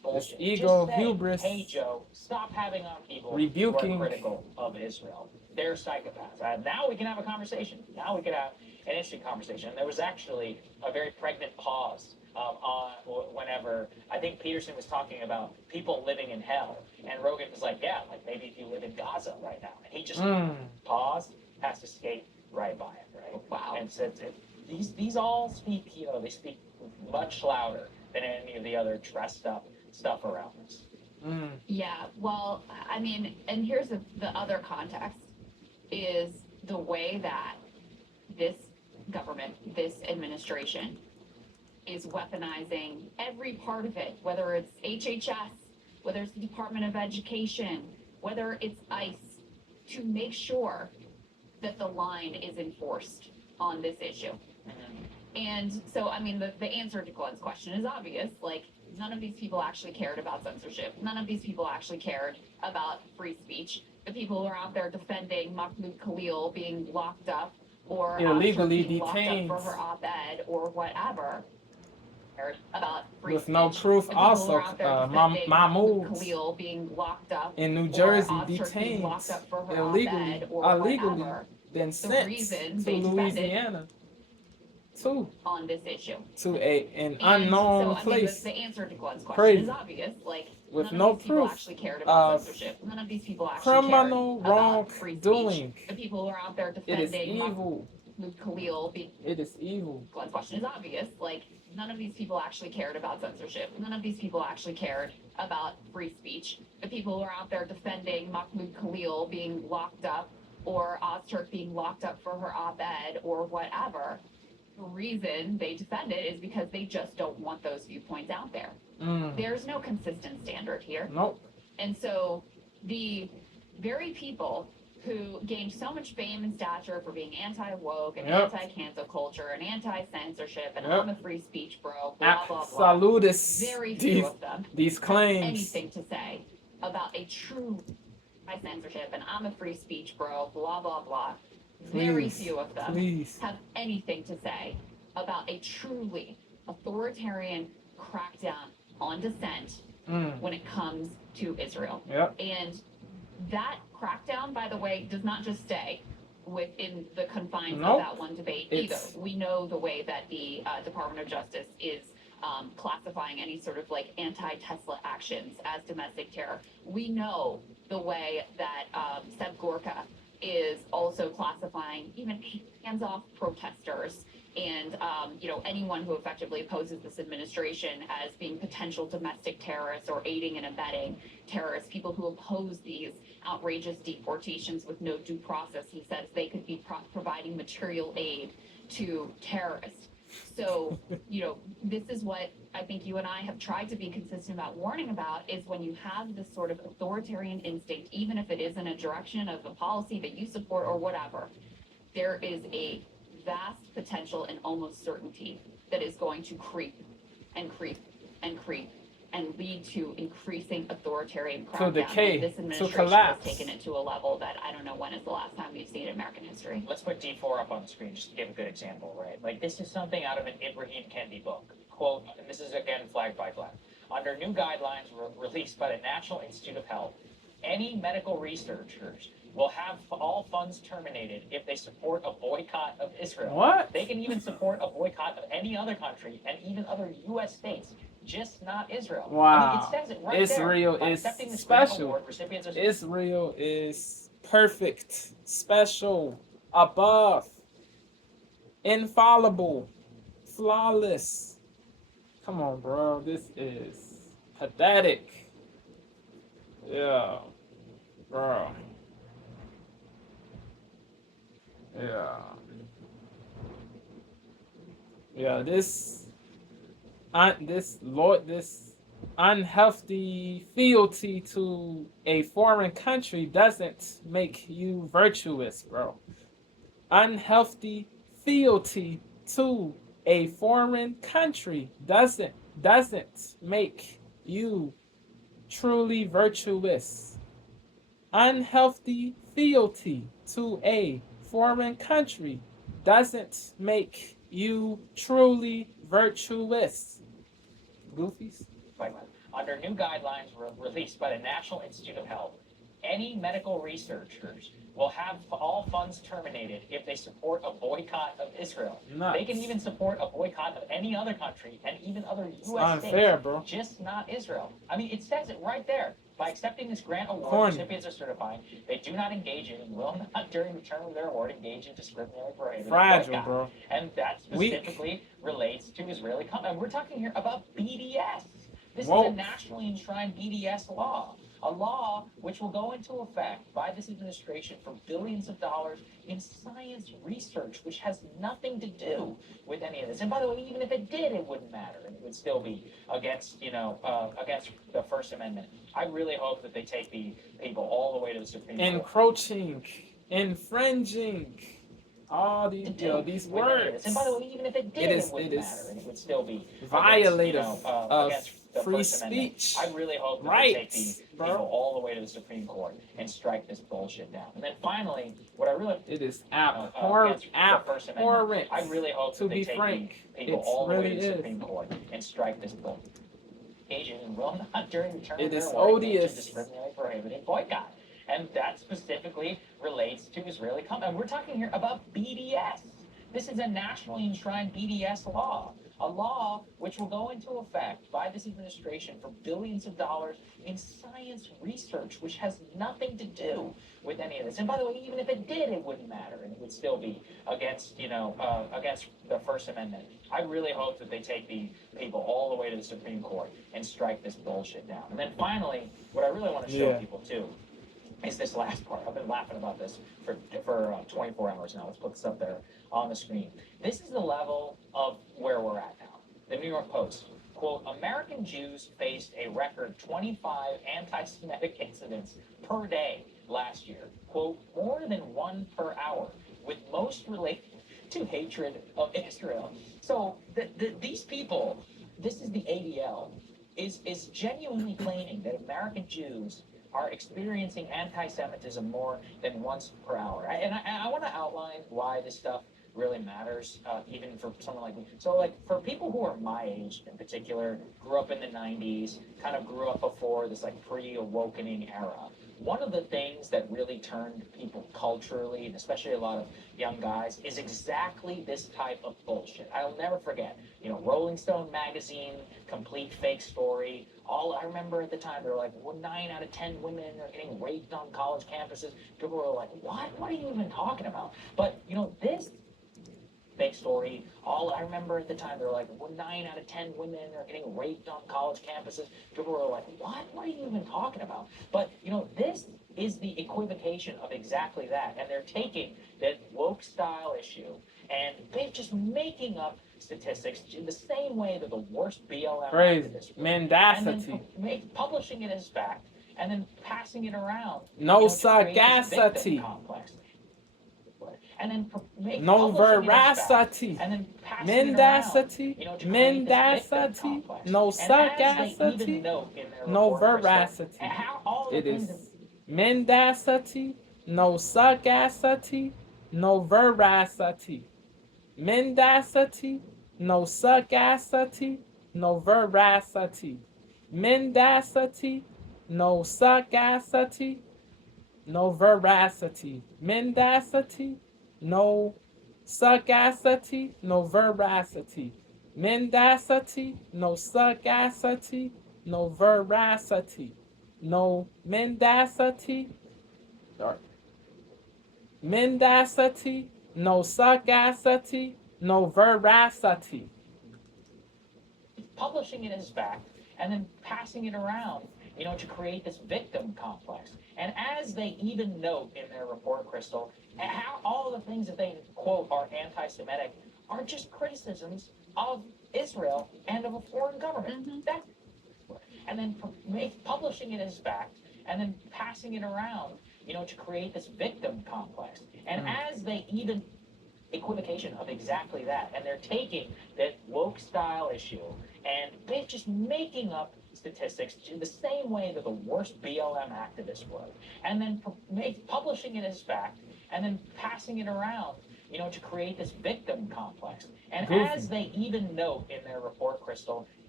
bullshit. Ego, Just say, hubris. hey Joe, stop having on people Rebuking. who are critical of Israel. They're psychopaths. Now we can have a conversation. Now we can have an interesting conversation. And there was actually a very pregnant pause on whenever I think Peterson was talking about people living in hell, and Rogan was like, yeah, like maybe if you live in Gaza right now, and he just paused, passed a skate right by it, right? Wow. And said these all speak, they speak much louder than any of the other dressed up stuff around us. Yeah, well, I mean, and here's the other context, is the way that this government, this administration, is weaponizing every part of it, whether it's HHS, whether it's the Department of Education, whether it's ICE, to make sure that the line is enforced on this issue. And so, I mean, the answer to Glenn's question is obvious. Like, none of these people actually cared about censorship. None of these people actually cared about free speech. The people who are out there defending Mahmoud Khalil being locked up or illegally being detained locked up for her op-ed or whatever, cared about free with speech. no proof. Also, Mahmoud Khalil being locked up in New Jersey, or detained locked up for her illegally, op-ed or illegally, whatever, then sent to Louisiana. On this issue. To an unknown place. The answer to Glenn's question Crazy. is obvious. Like, with none no of these people proof actually cared about censorship. None of these people actually criminal cared about free speech. wrongdoing. The people who are out there It is defending evil. Khalil. It is evil. Glenn's question is obvious. Like, none of these people actually cared about censorship. None of these people actually cared about free speech. The people who are out there defending Mahmoud Khalil being locked up or Ozturk being locked up for her op-ed or whatever, the reason they defend it is because they just don't want those viewpoints out there. There's no consistent standard here. Nope. And so the very people who gained so much fame and stature for being anti-woke and anti-cancel culture and anti-censorship and I'm a free speech bro, blah, blah, blah. Very few of them these claims. Anything to say about a true censorship and I'm a free speech bro, blah, blah, blah. Very few of them have anything to say about a truly authoritarian crackdown on dissent when it comes to Israel. And that crackdown, by the way, does not just stay within the confines of that one debate either. We know the way that the Department of Justice is classifying any sort of like anti-Tesla actions as domestic terror. We know the way that Seb Gorka is also classifying even hands-off protesters and anyone who effectively opposes this administration as being potential domestic terrorists or aiding and abetting terrorists, people who oppose these outrageous deportations with no due process. He says they could be providing material aid to terrorists. So, this is what I think you and I have tried to be consistent about warning about, is when you have this sort of authoritarian instinct, even if it is in a direction of a policy that you support or whatever, there is a vast potential and almost certainty that is going to creep and creep and creep and lead to increasing authoritarian crackdown. To decay, this administration to collapse. has taken it to a level that I don't know when is the last time we've seen in American history. Let's put D4 up on the screen just to give a good example, right? Like, this is something out of an Ibrahim Kendi book. Quote, and this is again flag by flag. Under new guidelines released by the National Institute of Health, any medical researchers will have all funds terminated if they support a boycott of Israel. What? They can even support a boycott of any other country and even other U.S. states, just not Israel. Wow. I mean, it says it right Israel there. is Accepting this special. award, recipients are Israel is perfect, special, above, infallible, flawless. Come on, bro. This is pathetic. Yeah. Bro. Yeah, this unhealthy fealty to a foreign country doesn't make you virtuous, bro. Unhealthy fealty to a foreign country doesn't make you truly virtuous. Unhealthy fealty to a foreign country doesn't make you truly virtuous. Goofies? under new guidelines released by the National Institute of Health, any medical researchers will have all funds terminated if they support a boycott of Israel. Nuts. They can even support a boycott of any other country and even other U.S. Unfair, states, bro. just not Israel. I mean, it says it right there. By accepting this grant award, Corny. recipients are certifying they do not engage in and will not, during the term of their award, engage in discriminatory prohibited Fragile, boycott. bro. And that specifically relates to Israeli and we're talking here about BDS. This is a nationally enshrined BDS law. A law which will go into effect by this administration for billions of dollars in science research, which has nothing to do with any of this. And by the way, even if it did, it wouldn't matter, and it would still be against, against the First Amendment. I really hope that they take the people all the way to the Supreme Court. Encroaching, infringing, all these words. And by the way, even if it did, it wouldn't matter, and it would still be violative against the free First Amendment. speech. I really hope that they take the people all the way to the Supreme Court and strike this bullshit down. And then finally, what I really it is abhorrent. I really hope that they take the people all the way to the Supreme Court and strike this bull. Asian and will not during the term of their odious. Discriminatory prohibited boycott. And that specifically relates to Israeli and we're talking here about BDS. This is a nationally enshrined BDS law. A law which will go into effect by this administration for billions of dollars in science research, which has nothing to do with any of this. And by the way, even if it did, it wouldn't matter, and it would still be against, against the First Amendment. I really hope that they take the people all the way to the Supreme Court and strike this bullshit down. And then finally, what I really want to show people too is this last part. I've been laughing about this for 24 hours now. Let's put this up there on the screen. This is the level of where we're at now. The New York Post, quote, American Jews faced a record 25 anti-Semitic incidents per day last year. Quote, more than one per hour, with most related to hatred of Israel. So these people, this is the ADL, is genuinely claiming that American Jews are experiencing anti-Semitism more than once per hour. And I want to outline why this stuff really matters, even for someone like me. So, like, for people who are my age in particular, grew up in the 90s, kind of grew up before this, like, pre-awakening era, one of the things that really turned people culturally, and especially a lot of young guys, is exactly this type of bullshit. I'll never forget, Rolling Stone magazine, complete fake story. I remember at the time, they were like, 9 out of 10 women are getting raped on college campuses. People were like, what? What are you even talking about? But, this fake story, I remember at the time, they were like, 9 out of 10 women are getting raped on college campuses. People were like, what? What are you even talking about? But, this is the equivocation of exactly that. And they're taking that woke style issue and they're just making up statistics in the same way that the worst BLM activists would. Mendacity. And then publishing it as fact and then passing it around. No sagacity. Complex. And then no veracity. And then mendacity. Mendacity. No sagacity. No veracity. It is mendacity. No sagacity. No veracity. Mendacity. No sagacity. No veracity. Mendacity. No sagacity. No veracity. Mendacity. No sagacity. No veracity. Mendacity. No sagacity. No veracity. No mendacity. Mendacity. No sagacity. No veracity. Publishing it as fact and then passing it around, to create this victim complex. And as they even note in their report, Crystal, how all the things that they quote are anti-Semitic are just criticisms of Israel and of a foreign government. Mm-hmm. And then publishing it as fact and then passing it around, to create this victim complex. And as they even equivocation of exactly that, and they're taking that woke style issue and they're just making up statistics in the same way that the worst BLM activists would, and then publishing it as fact and then passing it around, to create this victim complex. And as they even note in their report, Crystal,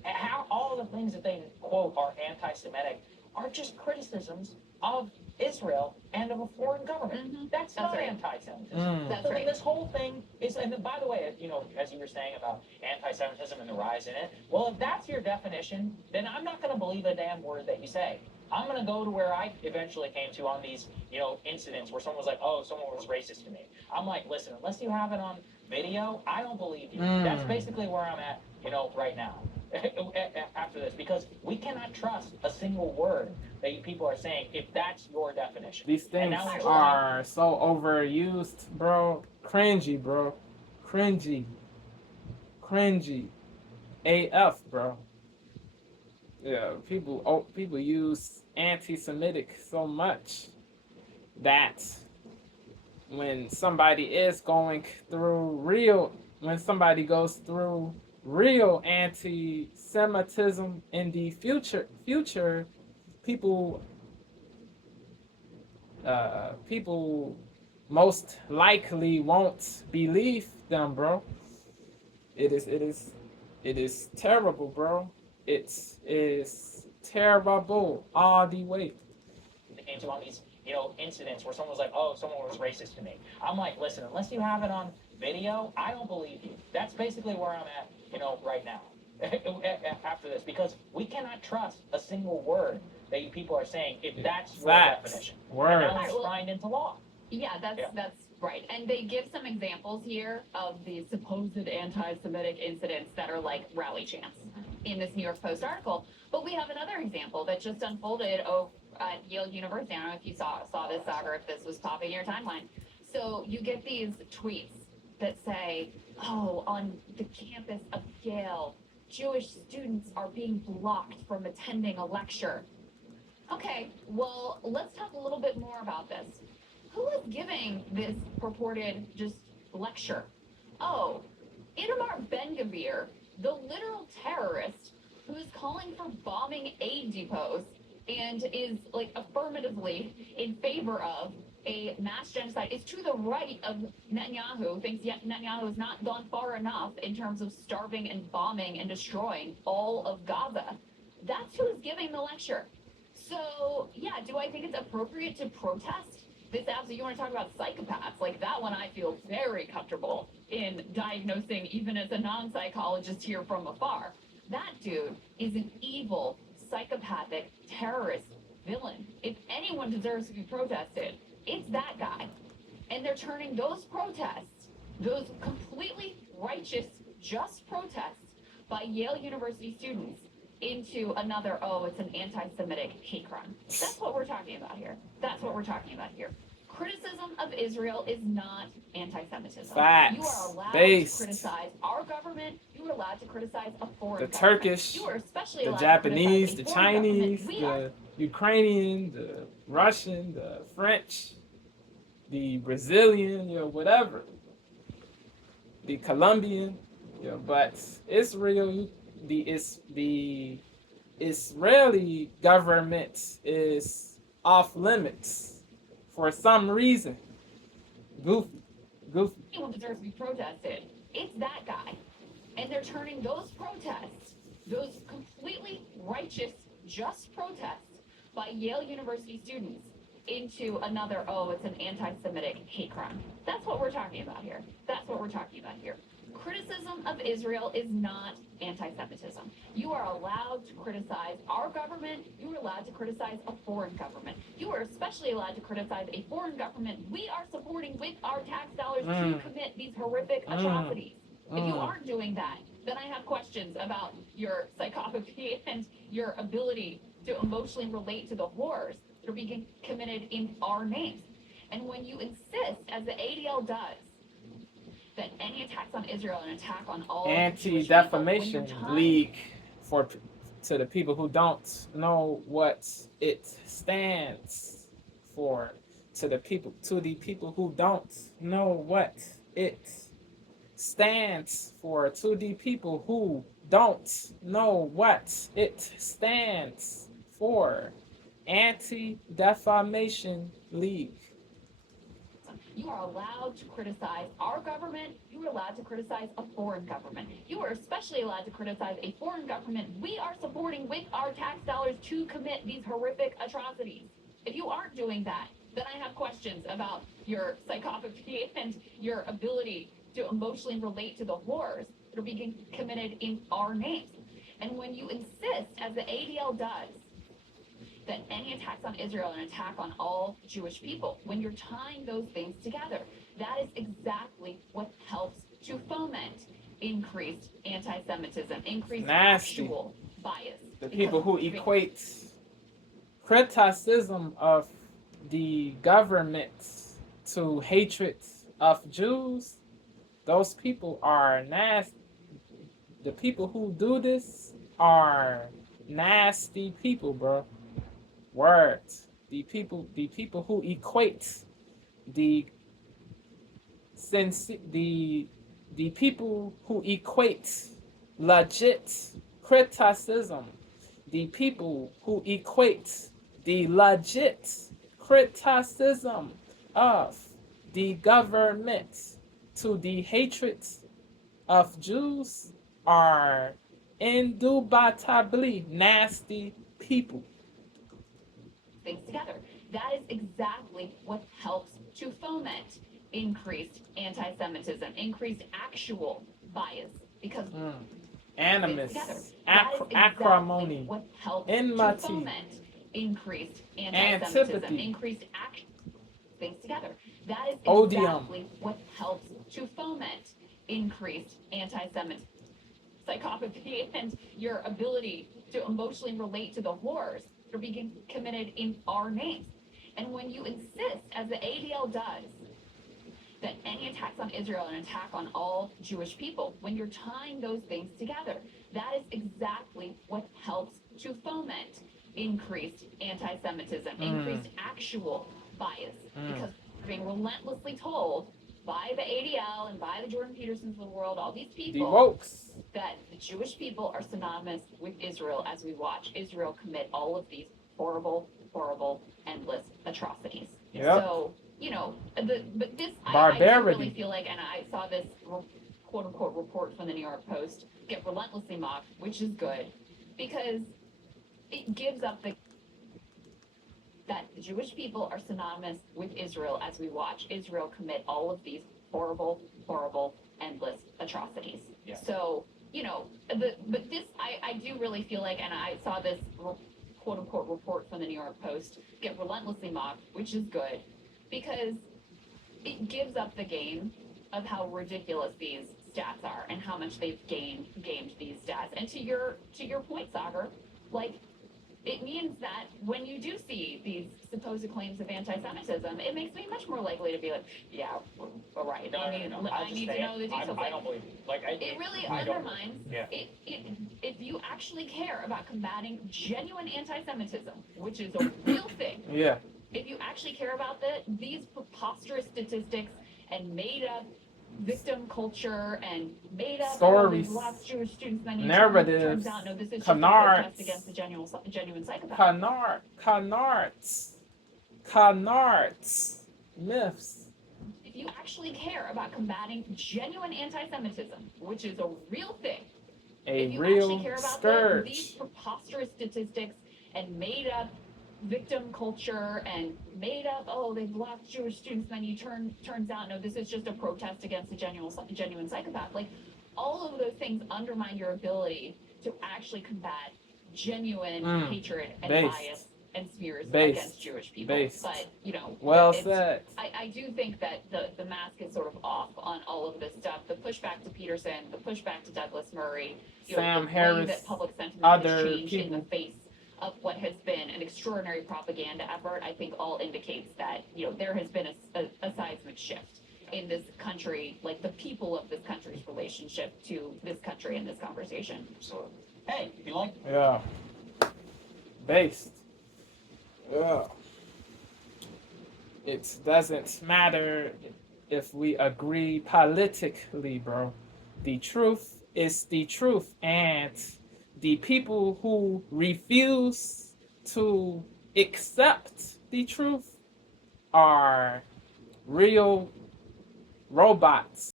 how all the things that they quote are anti-Semitic are just criticisms of Israel and of a foreign government. Mm-hmm. That's not right. Anti-Semitism. That's so right. This whole thing is, and by the way, as you were saying about anti-Semitism and the rise in it, well, if that's your definition, then I'm not going to believe a damn word that you say. I'm going to go to where I eventually came to on these, incidents where someone was like, oh, someone was racist to me. I'm like, listen, unless you have it on video, I don't believe you. That's basically where I'm at, right now. After this, because we cannot trust a single word that you people are saying if that's your definition. These things are so overused, bro. Cringy, bro. Cringy. AF, bro. Yeah, people use anti-Semitic so much that when somebody goes through real anti-Semitism in the future, people most likely won't believe them, bro. It is terrible, bro. It is terrible all the way. They came to on these, incidents where someone was like, oh, someone was racist to me. I'm like, listen, unless you have it on video, I don't believe you. That's basically where I'm at, right now. After this, because we cannot trust a single word that you people are saying if that's your definition. Word. And now it's signed into law. Yeah, that's right. And they give some examples here of the supposed anti-Semitic incidents that are like rally chants in this New York Post article. But we have another example that just unfolded at Yale University. I don't know if you saw this, Zach, or if this was popping in your timeline. So you get these tweets that say, oh, on the campus of Yale, Jewish students are being blocked from attending a lecture. Okay, well, let's talk a little bit more about this. Who is giving this purported just lecture? Oh, Itamar Ben-Gvir, the literal terrorist who is calling for bombing aid depots and is like affirmatively in favor of a mass genocide, is to the right of Netanyahu, thinks yet Netanyahu has not gone far enough in terms of starving and bombing and destroying all of Gaza. That's who is giving the lecture. So, yeah, do I think it's appropriate to protest this absolutely? You want to talk about psychopaths? Like, that one I feel very comfortable in diagnosing, even as a non-psychologist here from afar. That dude is an evil, psychopathic, terrorist villain. If anyone deserves to be protested, it's that guy. And they're turning those protests, those completely righteous, just protests by Yale University students, into another, oh, it's an anti-Semitic hate crime. That's what we're talking about here. Criticism of Israel is not anti-Semitism. Facts. You are allowed Based. to criticize our government. You are allowed to criticize a foreign The government. Turkish, You are especially the allowed Japanese, to the criticize a foreign Chinese, government. the Ukrainian, the Russian, the French, the Brazilian, whatever. The Colombian, but Israel, the Israeli government is off limits for some reason. Goofy. Anyone deserves to be protested. It's that guy. And they're turning those protests, those completely righteous, just protests by Yale University students, into another, oh, it's an anti-Semitic hate crime. That's what we're talking about here. Criticism of Israel is not anti-Semitism. You are allowed to criticize our government. You are allowed to criticize a foreign government. You are especially allowed to criticize a foreign government we are supporting with our tax dollars to commit these horrific atrocities. If you aren't doing that, then I have questions about your psychopathy and your ability to emotionally relate to the horrors that are being committed in our names. And when you insist, as the ADL does, that any attacks on Israel are an attack on all Anti-Defamation League to the people who don't know what it stands for. To the people who don't know what it stands for. To the people who don't know what it stands for. Anti-Defamation League. You are allowed to criticize our government. You are allowed to criticize a foreign government. You are especially allowed to criticize a foreign government we are supporting with our tax dollars to commit these horrific atrocities. If you aren't doing that, then I have questions about your psychopathy and your ability to emotionally relate to the horrors that are being committed in our names. And when you insist, as the ADL does, that any attacks on Israel are an attack on all Jewish people, when you're tying those things together, that is exactly what helps to foment increased anti-Semitism, increased actual bias. The people who equate criticism of the government to hatred of Jews, those people are nasty. The people who do this are nasty people, bro. Words. The people who equate the the people who equate legit criticism, the people who equate the legit criticism of the government to the hatred of Jews are indubitably nasty people. Things together. That is exactly what helps to foment increased anti-Semitism, increased actual bias, because animus, acrimony, what helps enmity, to foment increased anti-Semitism, increased action. Things together. That is exactly what helps to foment increased anti-Semitism, psychopathy, and your ability to emotionally relate to the horrors that are being committed in our names. And when you insist, as the ADL does, that any attacks on Israel are an attack on all Jewish people, when you're tying those things together, that is exactly what helps to foment increased anti-Semitism, increased actual bias, because we're being relentlessly told by the ADL and by the Jordan Petersons of the world, all these people, that the Jewish people are synonymous with Israel as we watch Israel commit all of these horrible, horrible, endless atrocities. Yep. So, you know, but this, I do really feel like, and I saw this quote-unquote report from the New York Post get relentlessly mocked, which is good, because it gives up that the Jewish people are synonymous with Israel as we watch Israel commit all of these horrible, horrible, endless atrocities. Yeah. So, you know, but this, I do really feel like, and I saw this quote-unquote report from the New York Post get relentlessly mocked, which is good, because it gives up the game of how ridiculous these stats are and how much they've gamed these stats. And to your point, Sagar, like, it means that when you do see these supposed claims of anti-Semitism, it makes me much more likely to be like, yeah, all right. No, I need to know the details. I don't believe it. Like, it really undermines it. If you actually care about combating genuine anti-Semitism, which is a real thing. Yeah. If you actually care about these preposterous statistics and made up victim culture and made up stories, lots of Jewish students, then narratives, turns out, no, this is just a protest against the genuine psychopath. Canards, myths. If you actually care about combating genuine anti-Semitism, which is a real thing, if you actually care about these preposterous statistics and made up victim culture and made up, oh, they blocked Jewish students, then you turns out, no, this is just a protest against the genuine psychopath. Like, all of those things undermine your ability to actually combat genuine hatred and bias and smears against Jewish people. But, you know, said. I do think that the mask is sort of off on all of this stuff. The pushback to Peterson, the pushback to Douglas Murray, Sam Harris, that public sentiment other has changed people. In the face of what has been an extraordinary propaganda effort, I think all indicates that, you know, there has been a seismic shift in this country, like the people of this country's relationship to this country and this conversation. Absolutely. Hey, if you like. Yeah. Based. Yeah. It doesn't matter if we agree politically, bro. The truth is the truth, and the people who refuse to accept the truth are real robots